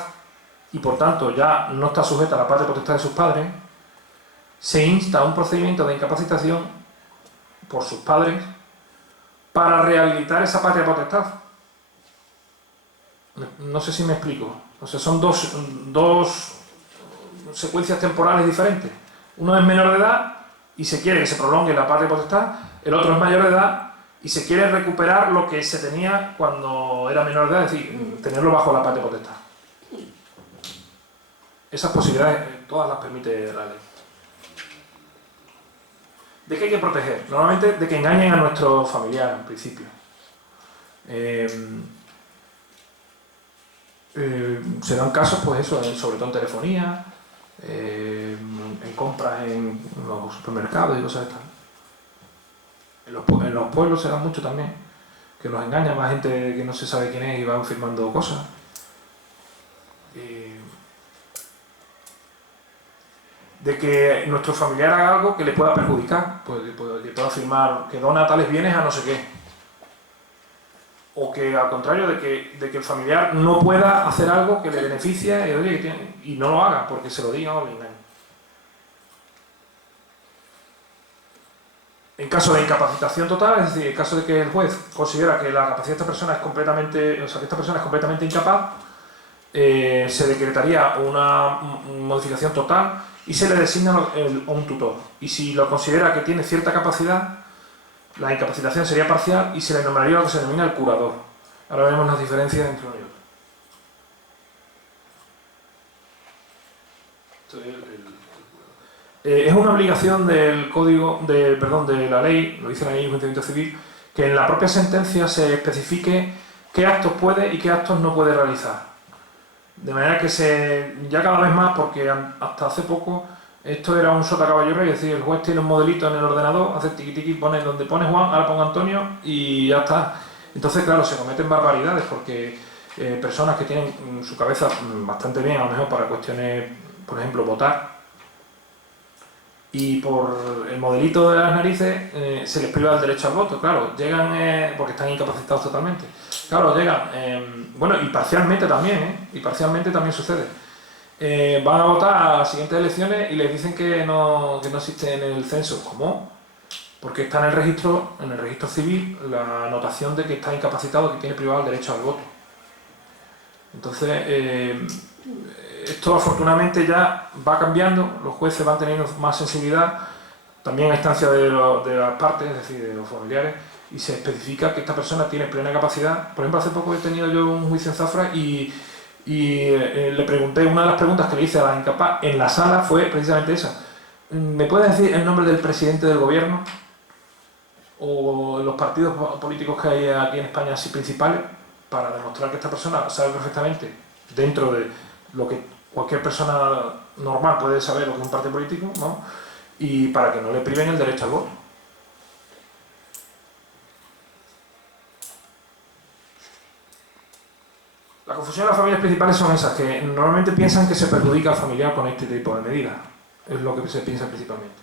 y por tanto ya no está sujeta a la patria potestad de sus padres, se insta un procedimiento de incapacitación por sus padres para rehabilitar esa patria potestad. No sé si me explico. O sea, son dos secuencias temporales diferentes. Uno es menor de edad y se quiere que se prolongue la patria potestad, el otro es mayor de edad y se quiere recuperar lo que se tenía cuando era menor de edad, es decir, tenerlo bajo la patria potestad. Esas posibilidades todas las permite la ley. ¿De qué hay que proteger? Normalmente de que engañen a nuestros familiares, en principio. Se dan casos, pues eso, sobre todo en telefonía, en compras en los supermercados y cosas de estas. En los pueblos se da mucho también, que los engaña más gente que no se sabe quién es y van firmando cosas. De que nuestro familiar haga algo que le pueda perjudicar, pues que pueda firmar que dona tales bienes a no sé qué. O que al contrario, de que el familiar no pueda hacer algo que le beneficie y no lo haga porque se lo diga o le engañe. En caso de incapacitación total, es decir, en caso de que el juez considera que la capacidad de esta persona es completamente, o sea, que esta persona es completamente incapaz, se decretaría una modificación total y se le designa un tutor. Y si lo considera que tiene cierta capacidad, la incapacitación sería parcial y se le nombraría lo que se denomina el curador. Ahora veremos las diferencias entre uno y otro. Es una obligación del código, de la ley, lo dice la ley de enjuiciamiento civil, que en la propia sentencia se especifique qué actos puede y qué actos no puede realizar. De manera que ya cada vez más, porque hasta hace poco esto era un sota caballo rey, es decir, el juez tiene un modelito en el ordenador, hace tiqui tiqui, pone donde pone Juan, ahora pongo Antonio y ya está. Entonces, claro, se cometen barbaridades porque personas que tienen su cabeza bastante bien, a lo mejor para cuestiones, por ejemplo, votar, y por el modelito de las narices se les priva el derecho al voto, claro, llegan porque están incapacitados totalmente. Claro, llegan, bueno, y parcialmente también, sucede. Van a votar a las siguientes elecciones y les dicen que no existe en el censo. ¿Cómo? Porque está en el registro civil la anotación de que está incapacitado, que tiene privado el derecho al voto. Entonces, esto afortunadamente ya va cambiando, los jueces van teniendo más sensibilidad, también a instancia de las partes, es decir, de los familiares, y se especifica que esta persona tiene plena capacidad. Por ejemplo, hace poco he tenido yo un juicio en Zafra y le pregunté, una de las preguntas que le hice a la incapaz en la sala fue precisamente esa. ¿Me puede decir el nombre del presidente del gobierno o los partidos políticos que hay aquí en España así principales, para demostrar que esta persona sabe perfectamente, dentro de lo que cualquier persona normal puede saber lo que es un partido político, ¿no? Y para que no le priven el derecho al voto? La confusión de las familias principales son esas, que normalmente piensan que se perjudica al familiar con este tipo de medidas. Es lo que se piensa principalmente.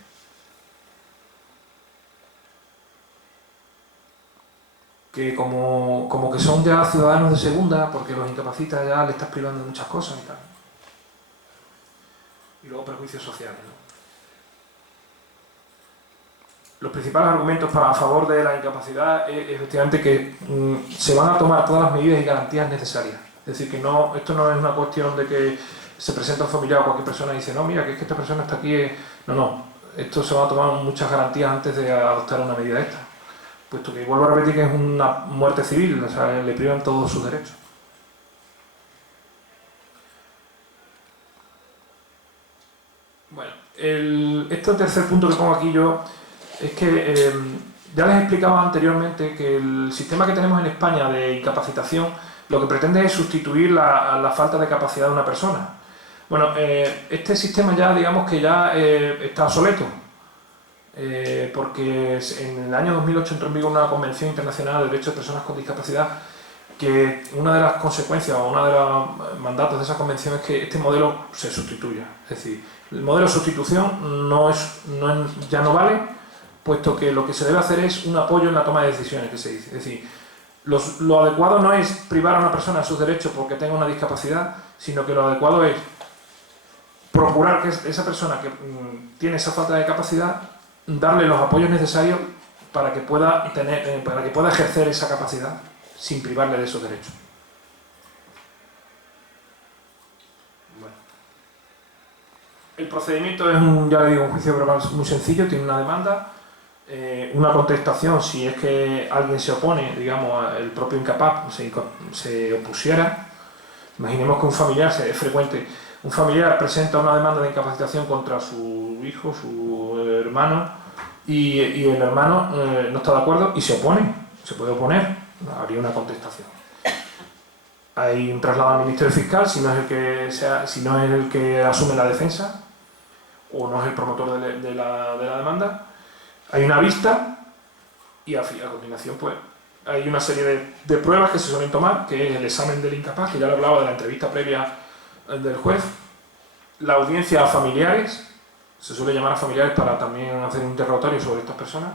Que como que son ya ciudadanos de segunda, porque los incapacita, ya le estás privando de muchas cosas y tal. Y luego perjuicios sociales, ¿no? Los principales argumentos a favor de la incapacidad es efectivamente que se van a tomar todas las medidas y garantías necesarias. Es decir, que esto no es una cuestión de que se presenta un familiar o cualquier persona y dice, no, mira, que es que esta persona está aquí. No. Esto se va a tomar muchas garantías antes de adoptar una medida esta. Puesto que, vuelvo a repetir, que es una muerte civil, o sea, le privan todos sus derechos. Bueno, este tercer punto que pongo aquí yo es que ya les explicaba anteriormente que el sistema que tenemos en España de incapacitación lo que pretende es sustituir la falta de capacidad de una persona. Bueno, este sistema ya, digamos que ya está obsoleto, porque en el año 2008 entró en vigor una Convención Internacional de Derechos de Personas con Discapacidad, que una de las consecuencias o uno de los mandatos de esa convención es que este modelo se sustituya. Es decir, el modelo de sustitución ya no vale, puesto que lo que se debe hacer es un apoyo en la toma de decisiones, que se dice. Es decir, lo adecuado no es privar a una persona de sus derechos porque tenga una discapacidad, sino que lo adecuado es procurar que esa persona que tiene esa falta de capacidad, darle los apoyos necesarios para que pueda ejercer esa capacidad sin privarle de esos derechos. Bueno. El procedimiento es ya le digo, un juicio verbal muy sencillo, tiene una demanda, una contestación si es que alguien se opone, digamos, el propio incapaz se opusiera. Imaginemos que un familiar, es frecuente, un familiar presenta una demanda de incapacitación contra su hijo, su hermano, y el hermano no está de acuerdo y se opone, se puede oponer, habría una contestación. Hay un traslado al Ministerio Fiscal si no es el que asume la defensa, o no es el promotor de la demanda. Hay una vista y a continuación pues hay una serie de pruebas que se suelen tomar, que es el examen del incapaz, que ya lo hablaba de la entrevista previa del juez, la audiencia a familiares, se suele llamar a familiares para también hacer un interrogatorio sobre estas personas,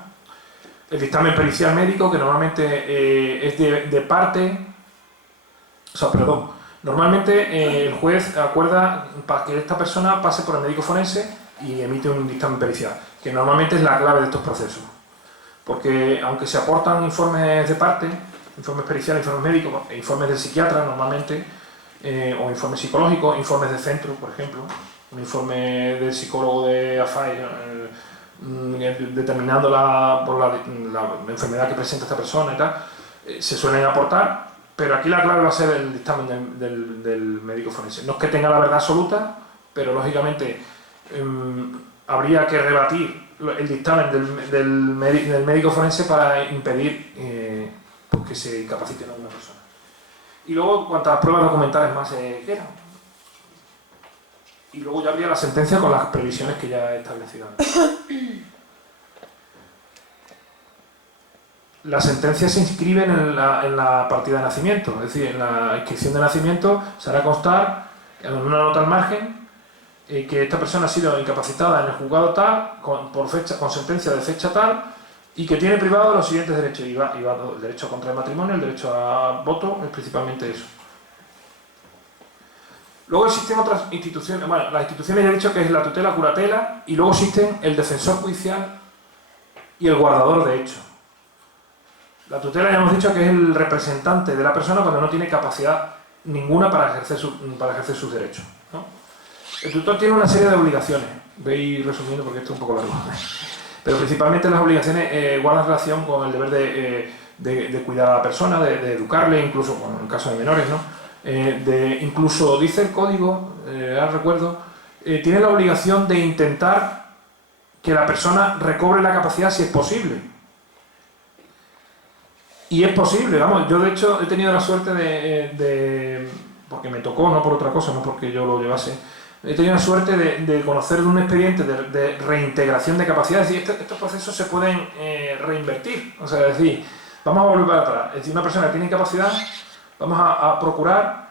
el dictamen pericial médico, que normalmente es de parte, normalmente el juez acuerda para que esta persona pase por el médico forense y emite un dictamen pericial, que normalmente es la clave de estos procesos. Porque aunque se aportan informes de parte, informes periciales, informes médicos, informes del psiquiatra normalmente, o informes psicológicos, informes de centro, por ejemplo, un informe del psicólogo de AFAI determinando por la enfermedad que presenta esta persona y tal, se suelen aportar, pero aquí la clave va a ser el dictamen del médico forense. No es que tenga la verdad absoluta, pero lógicamente habría que rebatir el dictamen del médico forense para impedir pues que se incapaciten a una persona. Y luego, cuantas pruebas documentales más quieran. Y luego ya habría la sentencia con las previsiones que ya he establecido antes. La sentencia se inscribe en la partida de nacimiento, es decir, en la inscripción de nacimiento se hará constar en una nota al margen que esta persona ha sido incapacitada en el juzgado tal, con sentencia de fecha tal, y que tiene privado de los siguientes derechos. Y va el derecho contra el matrimonio, el derecho a voto, es principalmente eso. Luego existen otras instituciones, bueno, las instituciones ya he dicho que es la tutela, curatela, y luego existen el defensor judicial y el guardador de hecho. La tutela ya hemos dicho que es el representante de la persona cuando no tiene capacidad ninguna para ejercer sus derechos, ¿no? El tutor tiene una serie de obligaciones, voy a ir resumiendo porque esto es un poco largo, pero principalmente las obligaciones guardan relación con el deber de cuidar a la persona, de educarle, incluso bueno, en caso de menores, ¿no? Incluso dice el código, ahora recuerdo, tiene la obligación de intentar que la persona recobre la capacidad si es posible. Y es posible, vamos, yo de hecho he tenido la suerte porque me tocó, no por otra cosa, no porque yo lo llevase, he tenido la suerte de conocer un expediente de reintegración de capacidades, y estos procesos se pueden reinvertir, o sea, es decir, vamos a volver para atrás, es decir, una persona que tiene incapacidad, vamos a procurar,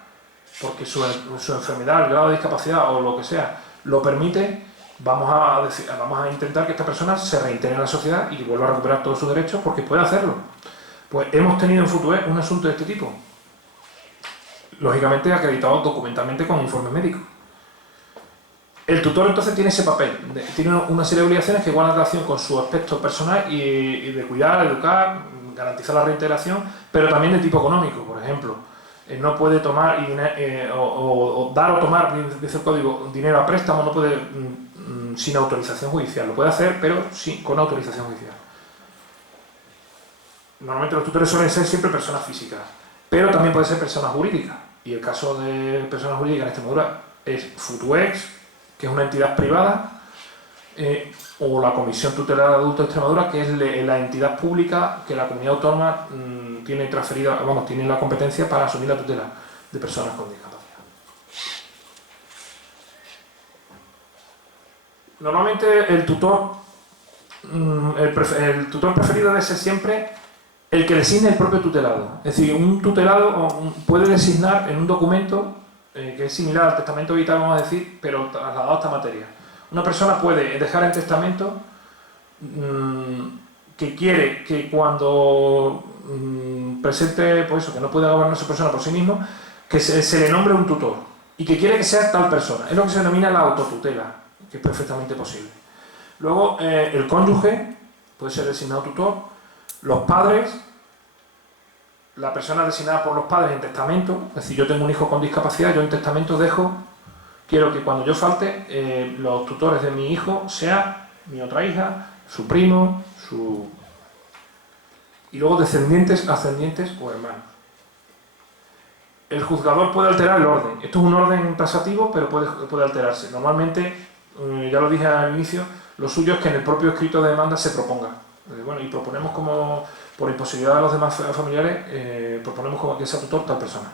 porque su enfermedad, el grado de discapacidad o lo que sea, lo permite, vamos a intentar que esta persona se reintegre en la sociedad y que vuelva a recuperar todos sus derechos porque puede hacerlo. Pues hemos tenido en Futué un asunto de este tipo, lógicamente acreditado documentalmente con informes médicos. El tutor entonces tiene ese papel, tiene una serie de obligaciones que guardan relación con su aspecto personal y de cuidar, educar, garantizar la reintegración, pero también de tipo económico, por ejemplo. No puede tomar o dar o tomar, dice el código, dinero a préstamo, no puede sin autorización judicial. Lo puede hacer, pero sí, con autorización judicial. Normalmente los tutores suelen ser siempre personas físicas, pero también pueden ser personas jurídicas. Y el caso de personas jurídicas en Extremadura es Futuex, que es una entidad privada, o la Comisión Tutelar de Adultos de Extremadura, que es la entidad pública que la comunidad autónoma tiene transferida, vamos, tiene la competencia para asumir la tutela de personas con discapacidad. Normalmente el tutor preferido debe ser siempre el que designe el propio tutelado. Es decir, un tutelado puede designar en un documento que es similar al testamento vital, vamos a decir, pero trasladado a esta materia. Una persona puede dejar en testamento que quiere que cuando presente, pues eso, que no puede gobernar su persona por sí mismo, que se le nombre un tutor y que quiere que sea tal persona. Es lo que se denomina la autotutela, que es perfectamente posible. Luego, el cónyuge puede ser designado tutor, los padres, la persona designada por los padres en testamento, es decir, yo tengo un hijo con discapacidad, yo en testamento quiero que cuando yo falte, los tutores de mi hijo sean mi otra hija, su primo, y luego descendientes, ascendientes o hermanos. El juzgador puede alterar el orden. Esto es un orden taxativo, pero puede alterarse. Normalmente, ya lo dije al inicio, lo suyo es que en el propio escrito de demanda se proponga. Bueno, y proponemos como, por imposibilidad de los demás familiares, proponemos como que sea tutor tal persona.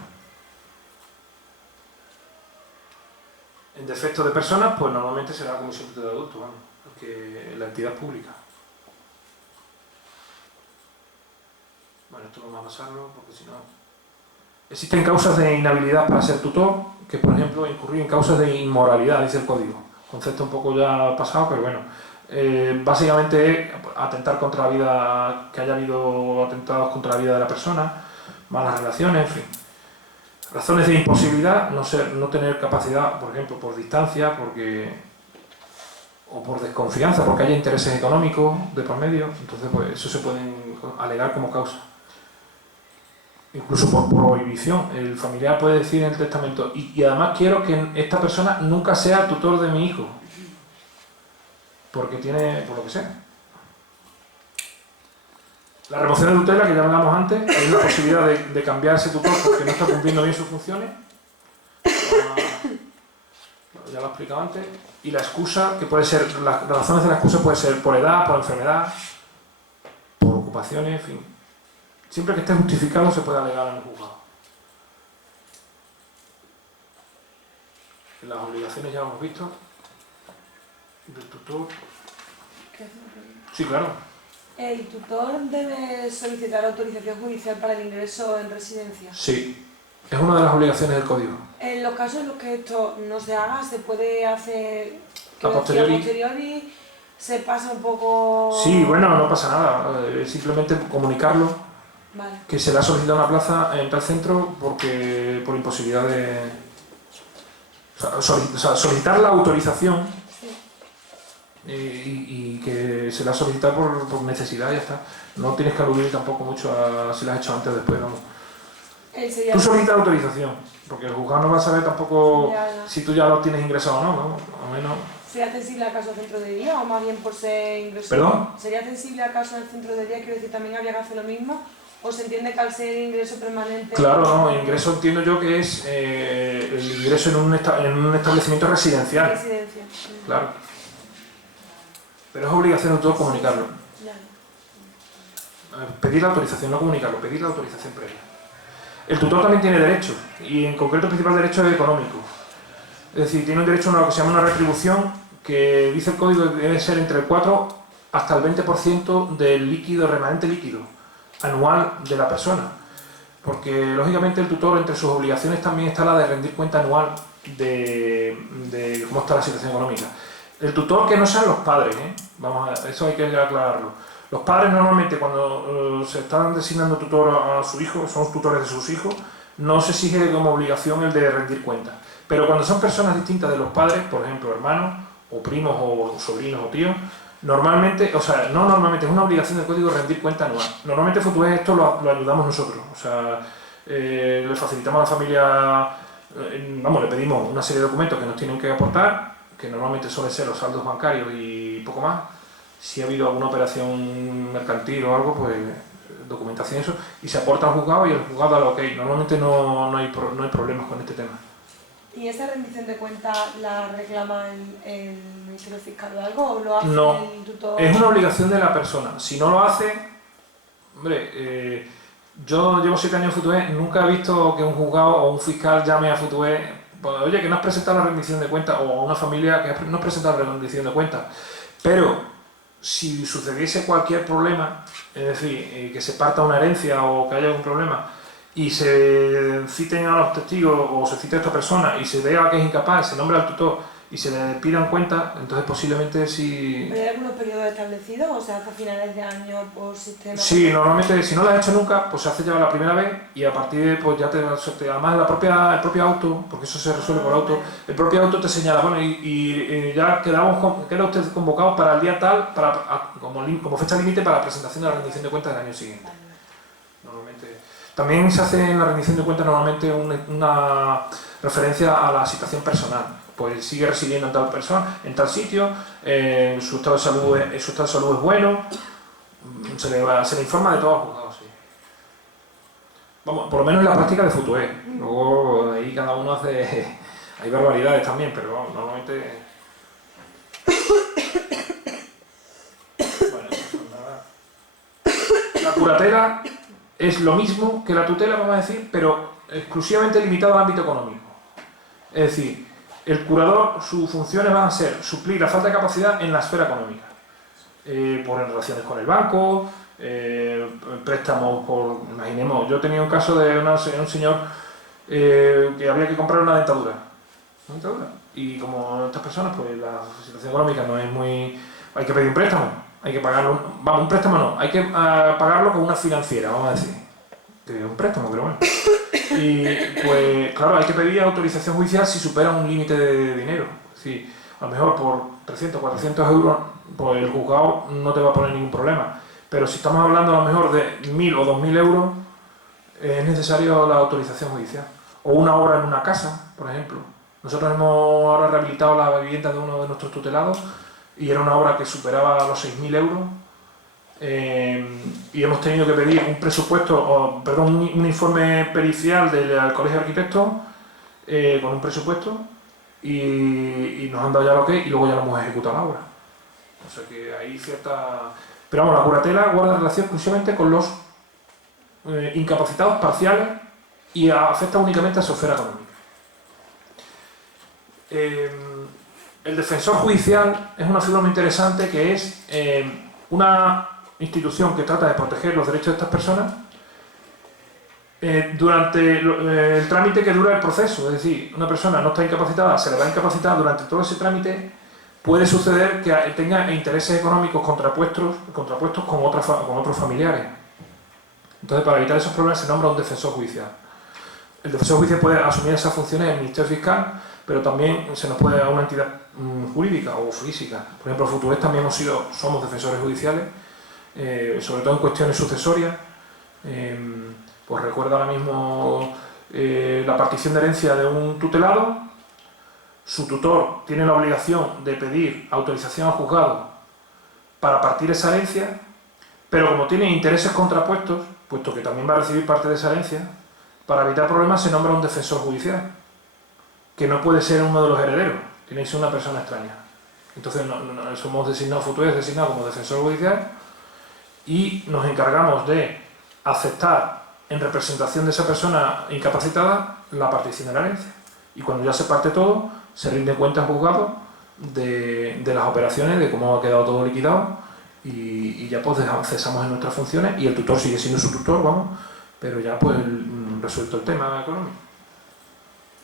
En defecto de personas, pues normalmente será la Comisión de Tutela de Adultos, vamos, porque la entidad es pública. Bueno, esto vamos a pasarlo porque si no... Existen causas de inhabilidad para ser tutor, que por ejemplo incurrir en causas de inmoralidad, dice el código. Concepto un poco ya pasado, pero bueno. Básicamente es atentar contra la vida, que haya habido atentados contra la vida de la persona, malas relaciones, en fin. Razones de imposibilidad, no tener capacidad, por ejemplo, por distancia, o por desconfianza, porque haya intereses económicos de por medio, entonces pues eso se pueden alegar como causa. Incluso por prohibición, el familiar puede decir en el testamento, y además quiero que esta persona nunca sea tutor de mi hijo, porque tiene, por lo que sea. La remoción de tutela, que ya hablamos antes, es la posibilidad de cambiar ese tutor porque no está cumpliendo bien sus funciones. Ya lo he explicado antes. Y la excusa, que puede ser, las razones de la excusa pueden ser por edad, por enfermedad, por ocupaciones, en fin. Siempre que esté justificado se puede alegar en el juzgado. Las obligaciones ya lo hemos visto. Del tutor. Sí, claro. ¿El tutor debe solicitar autorización judicial para el ingreso en residencia? Sí, es una de las obligaciones del código. En los casos en los que esto no se haga, se puede hacer A posteriori. a posteriori se pasa un poco... Sí, bueno, no pasa nada, es simplemente comunicarlo, Vale. que se le ha solicitado una plaza en tal centro porque por imposibilidad de... O sea, solicitar la autorización y que se la ha solicitado por necesidad y ya está. No tienes que aludir tampoco mucho a si la has hecho antes o después, vamos. Tú solicitas la autorización, porque el juzgado no va a saber tampoco si tú ya lo tienes ingresado o no, ¿no? O menos... ¿Sería sensible al caso del centro de día o más bien por ser ingreso? ¿Perdón? ¿Sería sensible al caso del centro de día? Quiero decir, también habría que hacer lo mismo. ¿O se entiende que al ser ingreso permanente...? Claro, no, ingreso entiendo yo que es el ingreso en un establecimiento residencial. Residencia. Claro. Pero es obligación de todo comunicarlo. Ya. Pedir la autorización, no comunicarlo, pedir la autorización previa. El tutor también tiene derechos, y en concreto el principal derecho es económico. Es decir, tiene un derecho a lo que se llama una retribución, que dice el código que debe ser entre el 4 hasta el 20% del líquido, remanente líquido, anual de la persona. Porque, lógicamente, el tutor, entre sus obligaciones también está la de rendir cuenta anual de cómo está la situación económica. El tutor que no sean los padres, eso hay que aclararlo. Los padres normalmente cuando se están designando tutor a su hijo, son tutores de sus hijos, no se exige como obligación el de rendir cuentas. Pero cuando son personas distintas de los padres, por ejemplo hermanos, o primos, o sobrinos, o tíos, normalmente, o sea, no normalmente, es una obligación del código rendir cuenta anual. Normalmente Futués esto lo ayudamos nosotros, o sea, le facilitamos a la familia, le pedimos una serie de documentos que nos tienen que aportar, que normalmente suelen ser los saldos bancarios y poco más. Si ha habido alguna operación mercantil o algo, pues documentación eso, y se aporta al juzgado y el juzgado da el ok. Normalmente no hay problemas con este tema. ¿Y esa rendición de cuentas la reclama el Ministerio Fiscal o algo? ¿O lo hace el tutor? Es una obligación de la persona. Si no lo hace, hombre, yo llevo 7 años en Futués, nunca he visto que un juzgado o un fiscal llame a Futués, pues, oye, que no has presentado la rendición de cuentas, o a una familia que no has presentado la rendición de cuentas. Pero si sucediese cualquier problema, es decir, que se parta una herencia o que haya algún problema, y se citen a los testigos o se cite a esta persona y se vea que es incapaz, se nombra al tutor y se le pidan cuenta, entonces posiblemente sí... ¿Pero hay algunos periodos establecidos? O sea, hasta finales de año por sistema... Sí, normalmente si no lo has hecho nunca, pues se hace ya la primera vez y a partir de pues ya además el propio auto, porque eso se resuelve por auto, el propio auto te señala, bueno, y ya queda usted convocado para el día tal, como fecha límite para la presentación de la rendición de cuentas del año siguiente. Normalmente. También se hace en la rendición de cuentas normalmente una referencia a la situación personal. Pues sigue residiendo en tal persona, en tal sitio, su estado de salud es bueno, se le informa de todo al juzgado, sí. Vamos, por lo menos en la práctica de Futués. Luego ahí cada uno hace... Hay barbaridades también, pero vamos, normalmente... Bueno, la curatela es lo mismo que la tutela, vamos a decir, pero exclusivamente limitado al ámbito económico. Es decir, El curador, sus funciones van a ser suplir la falta de capacidad en la esfera económica, por relaciones con el banco, préstamos por, imaginemos, yo tenía un caso de un señor que había que comprar una dentadura, y como estas personas, pues la situación económica no es muy, hay que pedir un préstamo, hay que pagarlo, vamos, un préstamo no, hay que pagarlo con una financiera, vamos a decir, que es un préstamo, pero bueno. Y pues claro, hay que pedir autorización judicial si supera un límite de dinero. Es decir, a lo mejor por 300, 400 euros, pues el juzgado no te va a poner ningún problema. Pero si estamos hablando a lo mejor de 1.000 o 2.000 euros, es necesario la autorización judicial. O una obra en una casa, por ejemplo. Nosotros hemos ahora rehabilitado la vivienda de uno de nuestros tutelados y era una obra que superaba los 6.000 euros. Y hemos tenido que pedir un presupuesto, un informe pericial del Colegio de Arquitectos con un presupuesto y nos han dado ya lo que y luego ya lo hemos ejecutado la obra. O sea que hay cierta... Pero vamos, la curatela guarda relación exclusivamente con los incapacitados parciales y afecta únicamente a su esfera económica. El defensor judicial es una figura muy interesante que es una institución que trata de proteger los derechos de estas personas durante el trámite que dura el proceso. Es decir, una persona no está incapacitada, se le va a incapacitar durante todo ese trámite. Puede suceder que tenga intereses económicos contrapuestos con otros familiares. Entonces, para evitar esos problemas se nombra un defensor judicial. El defensor judicial puede asumir esas funciones en el Ministerio Fiscal, pero también se nos puede dar una entidad jurídica o física. Por ejemplo, Futuex también somos defensores judiciales, sobre todo en cuestiones sucesorias. Pues recuerdo ahora mismo la partición de herencia de un tutelado. Su tutor tiene la obligación de pedir autorización al juzgado para partir esa herencia, pero como tiene intereses contrapuestos, puesto que también va a recibir parte de esa herencia, para evitar problemas se nombra un defensor judicial, que no puede ser uno de los herederos, tiene que ser una persona extraña. Entonces somos designados, Futuex designado como defensor judicial, y nos encargamos de aceptar en representación de esa persona incapacitada la partición de la herencia. Y cuando ya se parte todo, se rinde cuenta al juzgado de las operaciones, de cómo ha quedado todo liquidado, y ya pues cesamos en nuestras funciones y el tutor sigue siendo su tutor, vamos, pero ya pues resuelto el tema económico.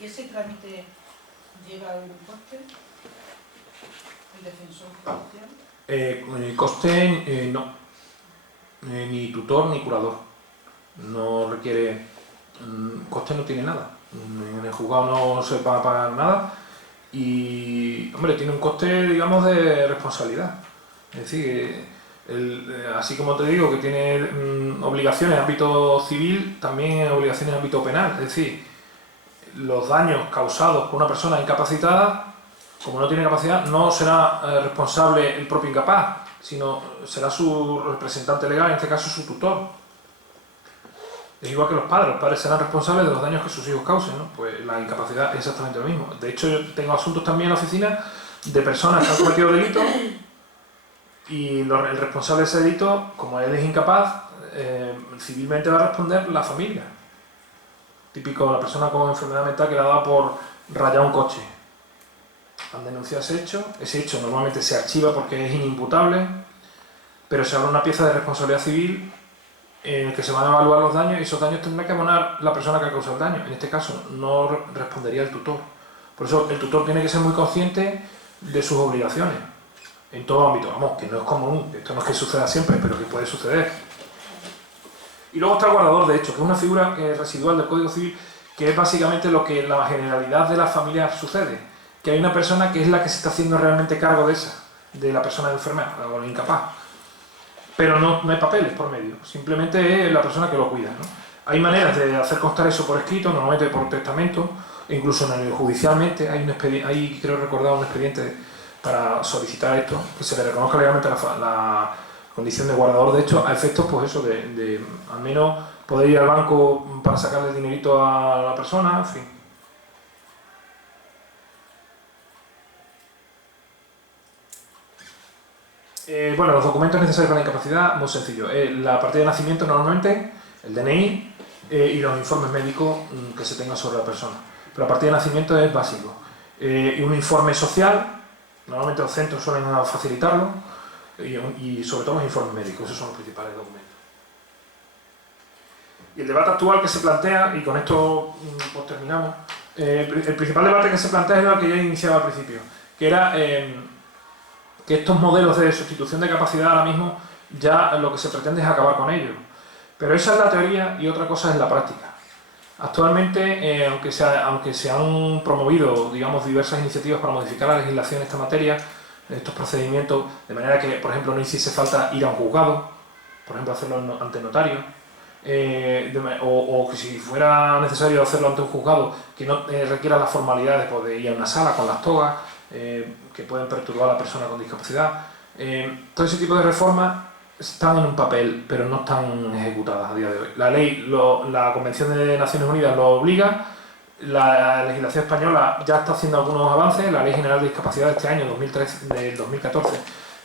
¿Y ese trámite lleva algún coste? ¿El defensor judicial? Coste no, ni tutor ni curador, no requiere, coste no tiene nada, en el juzgado no se va a pagar nada y, hombre, tiene un coste, digamos, de responsabilidad. Es decir, así como te digo que tiene obligaciones en ámbito civil, también obligaciones en ámbito penal. Es decir, los daños causados por una persona incapacitada, como no tiene capacidad, no será responsable el propio incapaz, sino será su representante legal, en este caso su tutor. Es igual que los padres serán responsables de los daños que sus hijos causen, ¿no? Pues la incapacidad es exactamente lo mismo. De hecho, yo tengo asuntos también en la oficina de personas que han cometido delitos y el responsable de ese delito, como él es incapaz, civilmente va a responder la familia. Típico, la persona con enfermedad mental que le ha dado por rayar un coche. Han denunciado ese hecho normalmente se archiva porque es inimputable, pero se abre una pieza de responsabilidad civil en el que se van a evaluar los daños y esos daños tendrá que abonar la persona que ha causado el daño. En este caso no respondería el tutor. Por eso el tutor tiene que ser muy consciente de sus obligaciones en todo ámbito. Vamos, que no es común, esto no es que suceda siempre, pero que puede suceder. Y luego está el guardador de hecho, que es una figura residual del Código Civil, que es básicamente lo que en la generalidad de las familias sucede, que hay una persona que es la que se está haciendo realmente cargo de la persona enferma o incapaz. Pero no hay papeles por medio, simplemente es la persona que lo cuida, ¿no? Hay maneras de hacer constar eso por escrito, normalmente por testamento, e incluso judicialmente hay creo recordar un expediente para solicitar esto, que se le reconozca legalmente la condición de guardador de hecho, a efectos pues eso, de al menos poder ir al banco para sacarle el dinerito a la persona, en fin. Bueno, los documentos necesarios para la incapacidad, muy sencillo. La partida de nacimiento normalmente, el DNI y los informes médicos que se tengan sobre la persona. Pero la partida de nacimiento es básico. y un informe social. Normalmente los centros suelen facilitarlo, y sobre todo los informes médicos. Esos son los principales documentos. Y el debate actual que se plantea, y con esto pues terminamos, el principal debate que se plantea es lo que ya iniciaba al principio, que era que estos modelos de sustitución de capacidad ahora mismo ya lo que se pretende es acabar con ellos. Pero esa es la teoría y otra cosa es la práctica. Actualmente, aunque se han promovido, digamos, diversas iniciativas para modificar la legislación en esta materia, estos procedimientos, de manera que, por ejemplo, no hiciese falta ir a un juzgado, por ejemplo, hacerlo ante notario, o que si fuera necesario hacerlo ante un juzgado, que no requiera las formalidades pues, de ir a una sala con las togas, que pueden perturbar a la persona con discapacidad. Todo ese tipo de reformas están en un papel, pero no están ejecutadas a día de hoy. La ley, la Convención de Naciones Unidas lo obliga, la legislación española ya está haciendo algunos avances, la Ley General de Discapacidad de este año, del 2014,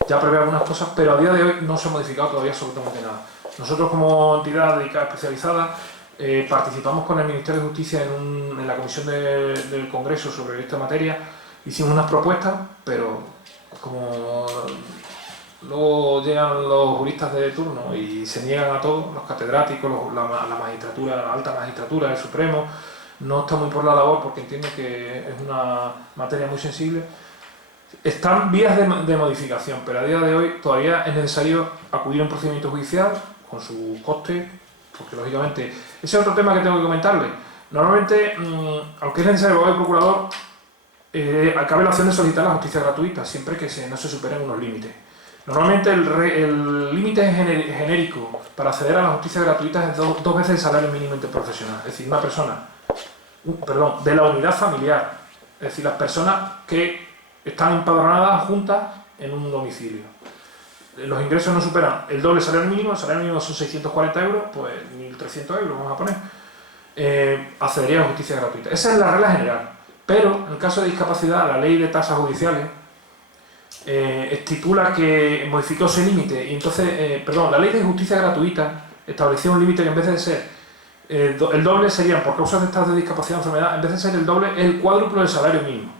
ya prevé algunas cosas, pero a día de hoy no se ha modificado todavía absolutamente nada. Nosotros como entidad dedicada especializada participamos con el Ministerio de Justicia en la comisión del Congreso sobre esta materia, hicimos unas propuestas, pero como luego llegan los juristas de turno y se niegan a todos, los catedráticos, la magistratura, la alta magistratura, el Supremo, no está muy por la labor porque entiende que es una materia muy sensible. Están vías de modificación, pero a día de hoy todavía es necesario acudir a un procedimiento judicial con sus costes, porque lógicamente, ese es otro tema que tengo que comentarle. Normalmente, aunque es necesario el abogado y procurador, cabe la opción de solicitar la justicia gratuita, siempre que no se superen unos límites. Normalmente el límite genérico para acceder a la justicia gratuita es dos veces el salario mínimo interprofesional, es decir, una persona, de la unidad familiar, es decir, las personas que están empadronadas juntas en un domicilio. Los ingresos no superan el doble salario mínimo, el salario mínimo son 640 euros, pues 1.300 euros vamos a poner, accedería a la justicia gratuita. Esa es la regla general, pero en el caso de discapacidad, la ley de tasas judiciales estipula que modificó ese límite, y entonces, la ley de justicia gratuita estableció un límite que en vez de ser el doble serían, por causas de estados de discapacidad o enfermedad, en vez de ser el doble, el cuádruplo del salario mínimo.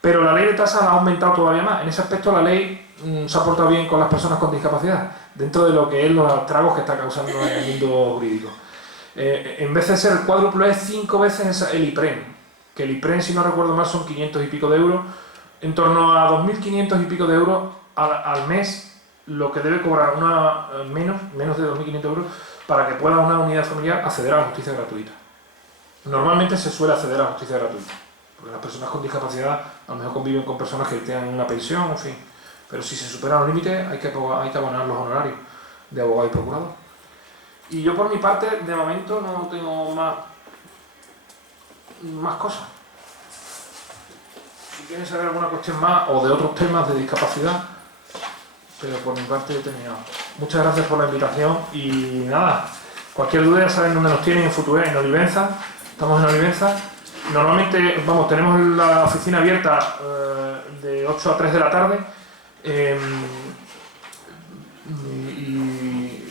Pero la ley de tasas ha aumentado todavía más. En ese aspecto la ley se ha portado bien con las personas con discapacidad, dentro de lo que es los estragos que está causando en el mundo jurídico. En vez de ser el cuádruplo es 5 veces el IPREM, que el IPREM, si no recuerdo mal, son 500 y pico de euros, en torno a 2.500 y pico de euros al mes, lo que debe cobrar menos de 2.500 euros para que pueda una unidad familiar acceder a la justicia gratuita. Normalmente se suele acceder a la justicia gratuita, porque las personas con discapacidad a lo mejor conviven con personas que tengan una pensión, en fin. Pero si se superan los límites hay que abonar los honorarios de abogado y procurador. Y yo por mi parte, de momento, no tengo más cosas. Si quieren saber alguna cuestión más o de otros temas de discapacidad, pero por mi parte he terminado. Muchas gracias por la invitación y nada, cualquier duda ya saben dónde nos tienen en Futué, en Olivenza. Estamos en Olivenza. Normalmente, tenemos la oficina abierta de 8 a 3 de la tarde y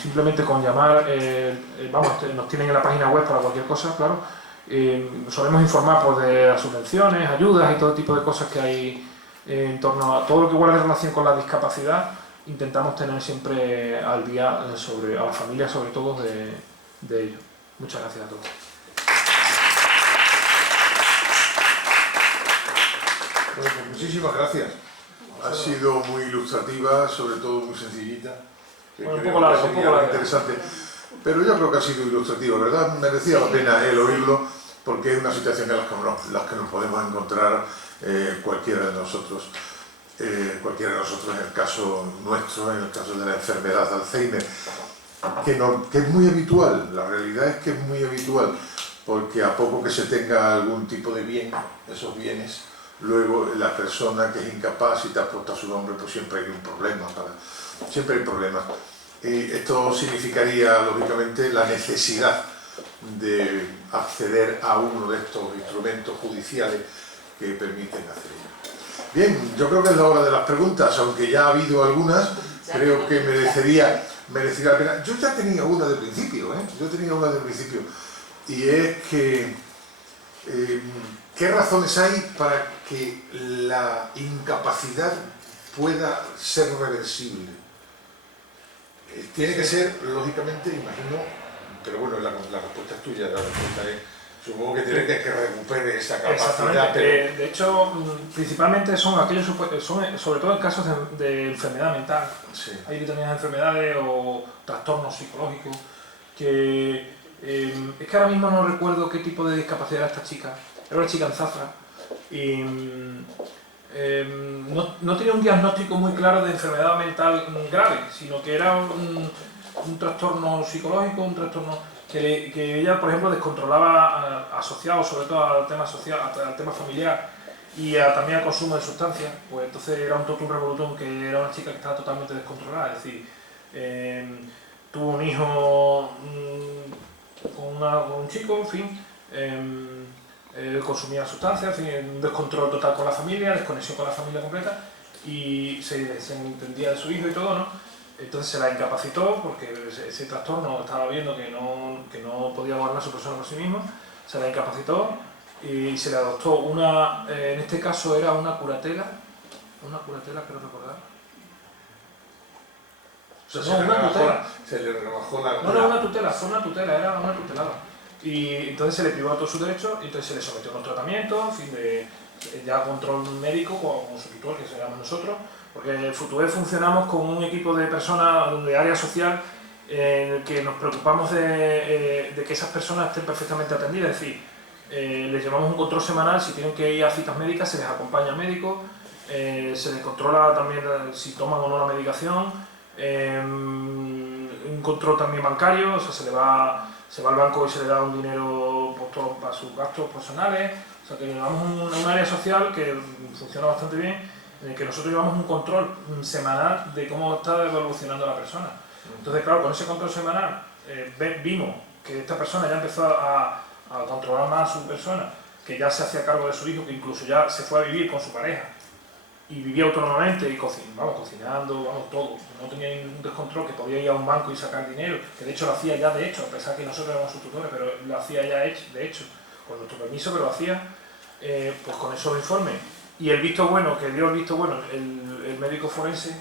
simplemente con llamar, nos tienen en la página web para cualquier cosa, claro. Solemos informar pues, de las subvenciones, ayudas y todo tipo de cosas que hay en torno a todo lo que guarde relación con la discapacidad. Intentamos tener siempre al día a la familia, sobre todo, de ello. Muchas gracias a todos. Bueno, pues muchísimas gracias. Ha sido muy ilustrativa, sobre todo muy sencillita. Un poco larga. Interesante. Pero yo creo que ha sido ilustrativa, ¿verdad? Merecía la pena el oírlo, porque es una situación en la que nos podemos encontrar cualquiera de nosotros. Cualquiera de nosotros en el caso nuestro, en el caso de la enfermedad de Alzheimer, que es muy habitual. La realidad es que es muy habitual, porque a poco que se tenga algún tipo de bien, esos bienes, luego la persona que es incapaz y te aporta su nombre, pues siempre hay un problema, siempre hay problemas. Y esto significaría, lógicamente, la necesidad de acceder a uno de estos instrumentos judiciales que permiten hacer ello. Bien, yo creo que es la hora de las preguntas, aunque ya ha habido algunas, creo que merecería la pena. Yo ya tenía una de principio, y es que ¿qué razones hay para que la incapacidad pueda ser reversible? Tiene que ser, lógicamente, imagino, pero bueno, la respuesta es tuya, la respuesta es, supongo que tiene que recupere esa capacidad. Pero... De hecho, principalmente son aquellos, sobre todo en casos de enfermedad mental. Sí. Hay determinadas enfermedades o trastornos psicológicos que... es que ahora mismo no recuerdo qué tipo de discapacidad era esta chica. Era una chica en Zafra y no tenía un diagnóstico muy claro de enfermedad mental grave, sino que era un trastorno psicológico, un trastorno que ella, por ejemplo, descontrolaba, asociado sobre todo al tema social, al tema familiar y también al consumo de sustancias. Pues entonces era un totum revolutum, que era una chica que estaba totalmente descontrolada, es decir, tuvo un hijo con un chico, en fin, consumía sustancias, en fin, un descontrol total con la familia, desconexión con la familia completa, y se entendía de su hijo y todo, ¿no? Entonces se la incapacitó porque ese trastorno estaba viendo que no podía gobernar su persona por sí mismo, se la incapacitó y se le adoptó una, en este caso era una curatela, creo recordar. O sea, No, se le rebajó la... No, una tutela, fue una tutela, era una tutelada. Y entonces se le privó todos sus derechos y entonces se le sometió a un tratamiento, en fin, de ya control médico con su tutor, que se llama nosotros, porque en Futué funcionamos con un equipo de personas de área social en el que nos preocupamos de que esas personas estén perfectamente atendidas, es decir, les llevamos un control semanal, si tienen que ir a citas médicas se les acompaña al médico, se les controla también si toman o no la medicación, un control también bancario, o sea, se va al banco y se le da un dinero para sus gastos personales, o sea que llevamos un área social que funciona bastante bien, en el que nosotros llevamos un control semanal de cómo está evolucionando la persona. Entonces, claro, con ese control semanal vimos que esta persona ya empezó a controlar más a su persona, que ya se hacía cargo de su hijo, que incluso ya se fue a vivir con su pareja y vivía autónomamente y cocinando, todo. No tenía ningún descontrol, que podía ir a un banco y sacar dinero, que de hecho lo hacía ya de hecho, a pesar que nosotros éramos sus tutores, pero lo hacía ya de hecho, con nuestro permiso, pero lo hacía pues con esos informes. Y el visto bueno, que dio el visto bueno el médico forense,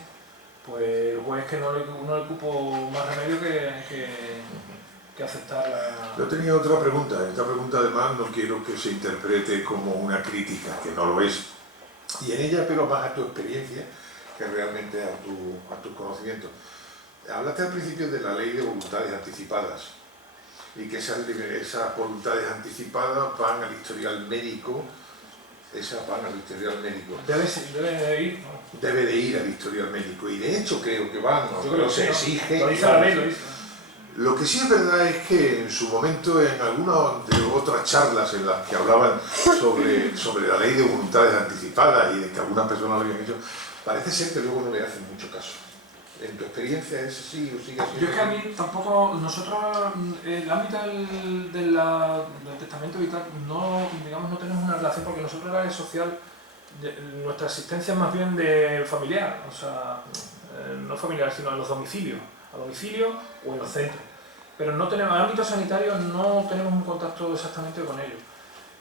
pues el juez que no le cupo más remedio que aceptar la... Yo tenía otra pregunta. Esta pregunta además no quiero que se interprete como una crítica, que no lo es. Y en ella pero más a tu experiencia que realmente a tu conocimiento. Hablaste al principio de la ley de voluntades anticipadas y que esas voluntades anticipadas van al historial médico. Debe de ir al historial médico y de hecho creo que van, pero se exige. Lo dice la ley, lo dice. Lo que sí es verdad es que en su momento, en algunas de otras charlas en las que hablaban sobre la ley de voluntades anticipadas y de que algunas personas lo habían hecho, parece ser que luego no le hacen mucho caso. ¿En tu experiencia es así o sigue siendo? Yo es que a mí tampoco, nosotros, el ámbito del testamento vital, no tenemos una relación, porque nosotros en la área social, nuestra asistencia es más bien de familiar, o sea, no familiar, sino en los domicilios, a domicilio o en los centros. Pero no tenemos, en el ámbito sanitario no tenemos un contacto exactamente con ellos.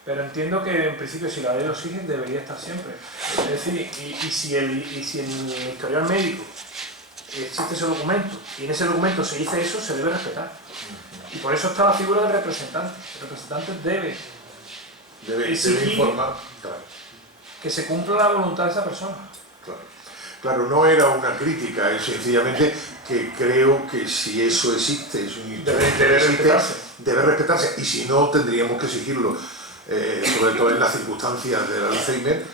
Pero entiendo que en principio si la ley lo exige debería estar siempre. Es decir, y si en el historial médico existe ese documento y en ese documento se dice eso, se debe respetar. Y por eso está la figura del representante. El representante debe exigir informar, claro, que se cumpla la voluntad de esa persona. Claro, no era una crítica, es sencillamente que creo que si eso existe, es un debe respetarse, y si no tendríamos que exigirlo, sobre todo en las circunstancias del Alzheimer.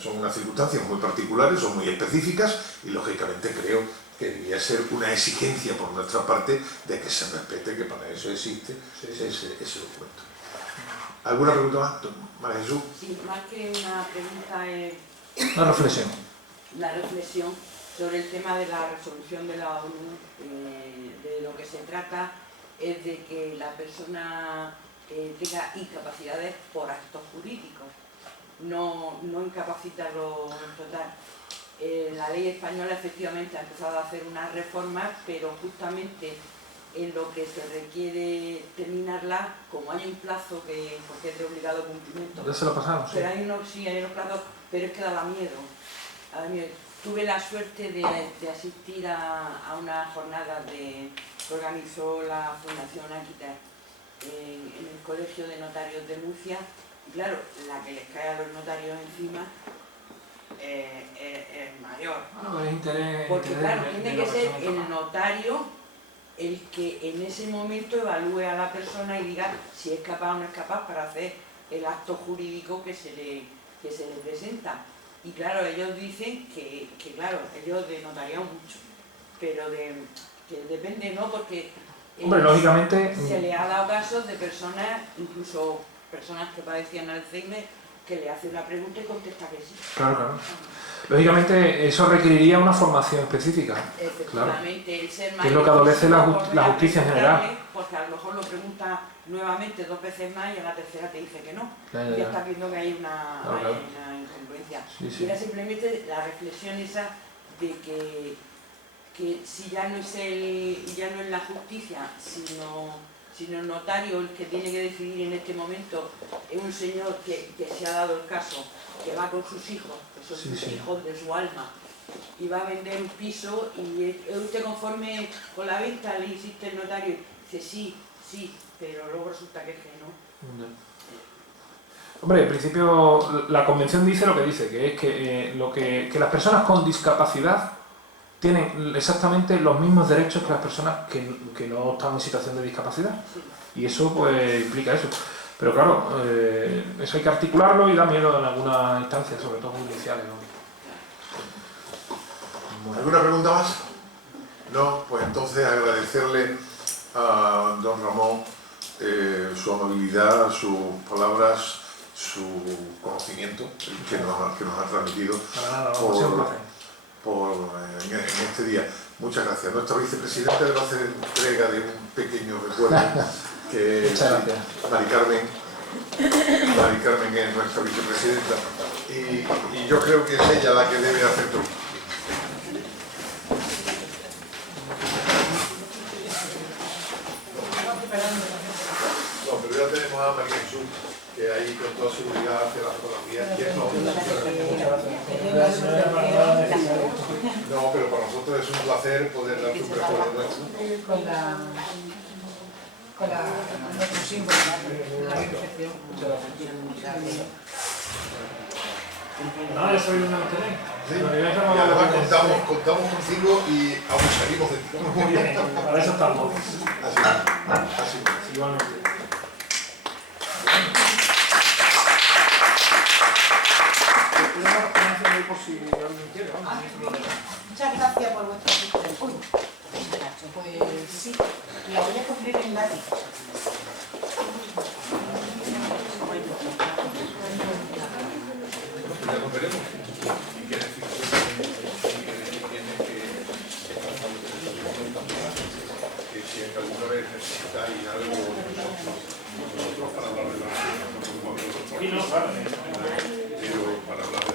Son unas circunstancias muy particulares, son muy específicas y lógicamente creo que debería ser una exigencia por nuestra parte de que se respete, que para eso existe ese documento. ¿Alguna pregunta más, María Jesús? Sí, más que una pregunta es una reflexión. La reflexión sobre el tema de la resolución de la ONU. De lo que se trata es de que la persona tenga incapacidades por actos jurídicos, no incapacitarlo en total. La ley española efectivamente ha empezado a hacer unas reformas, pero justamente en lo que se requiere terminarla, como hay un plazo porque es de obligado cumplimiento. Ya se lo pasamos, sí. Pero hay unos plazos, pero es que daba miedo. Tuve la suerte de asistir a una jornada que organizó la Fundación Áquita en el Colegio de Notarios de Murcia, y claro, la que les cae a los notarios encima es mayor. Bueno, es interés, porque claro, tiene que ser el persona. notario el que en ese momento evalúe a la persona y diga si es capaz o no es capaz para hacer el acto jurídico que se le presenta. Y claro, ellos dicen que claro, ellos de notariado mucho, pero que depende, ¿no? Porque hombre, lógicamente se le ha dado casos de personas, incluso personas que padecían Alzheimer, que le hacen una pregunta y contesta que sí. claro, claro. Lógicamente eso requeriría una formación específica. Efectivamente, claro. el ser mayor, que es lo que adolece la justicia en general. Porque a lo mejor lo pregunta nuevamente 2 veces más y a la tercera te dice que no. Ya. Ya estás viendo que hay una incongruencia. Sí. Y era simplemente la reflexión esa de que si ya no es la justicia, sino el notario el que tiene que decidir en este momento, es un señor que se ha dado el caso, que va con sus hijos, que son sus hijos de su alma, y va a vender un piso y ¿es usted conforme con la venta? Le insiste el notario, dice sí, pero luego resulta que no. Hombre, en principio la convención dice lo que dice, que es que las personas con discapacidad tienen exactamente los mismos derechos que las personas que no están en situación de discapacidad. Sí. Y eso pues implica eso. Pero claro, eso hay que articularlo y da miedo en algunas instancias, sobre todo judiciales, ¿no? Bueno. ¿Alguna pregunta más? No, pues entonces agradecerle a don Ramón su amabilidad, sus palabras, su conocimiento que nos ha transmitido en este día. Muchas gracias. Nuestra vicepresidenta le va a hacer entrega de un pequeño recuerdo que Mari Carmen es nuestra vicepresidenta y yo creo que es ella la que debe hacer todo. No, pero ya tenemos a María Jesús, que ahí con toda seguridad hace las fotografías. No, pero para nosotros es un placer poder dar un recuerdo nuestro. Con nuestro símbolo, la recepción. No, yo soy una tenéis. Sí. Y además contamos contigo y abusaremos de ti. Muy bien, para eso estamos. Así. Igualmente. Muchas gracias por vuestra asistencia. Pues sí, la voy a cumplir en latín. Ya nos veremos. Y que si alguna vez necesitáis algo nosotros para hablar de la pero para hablar de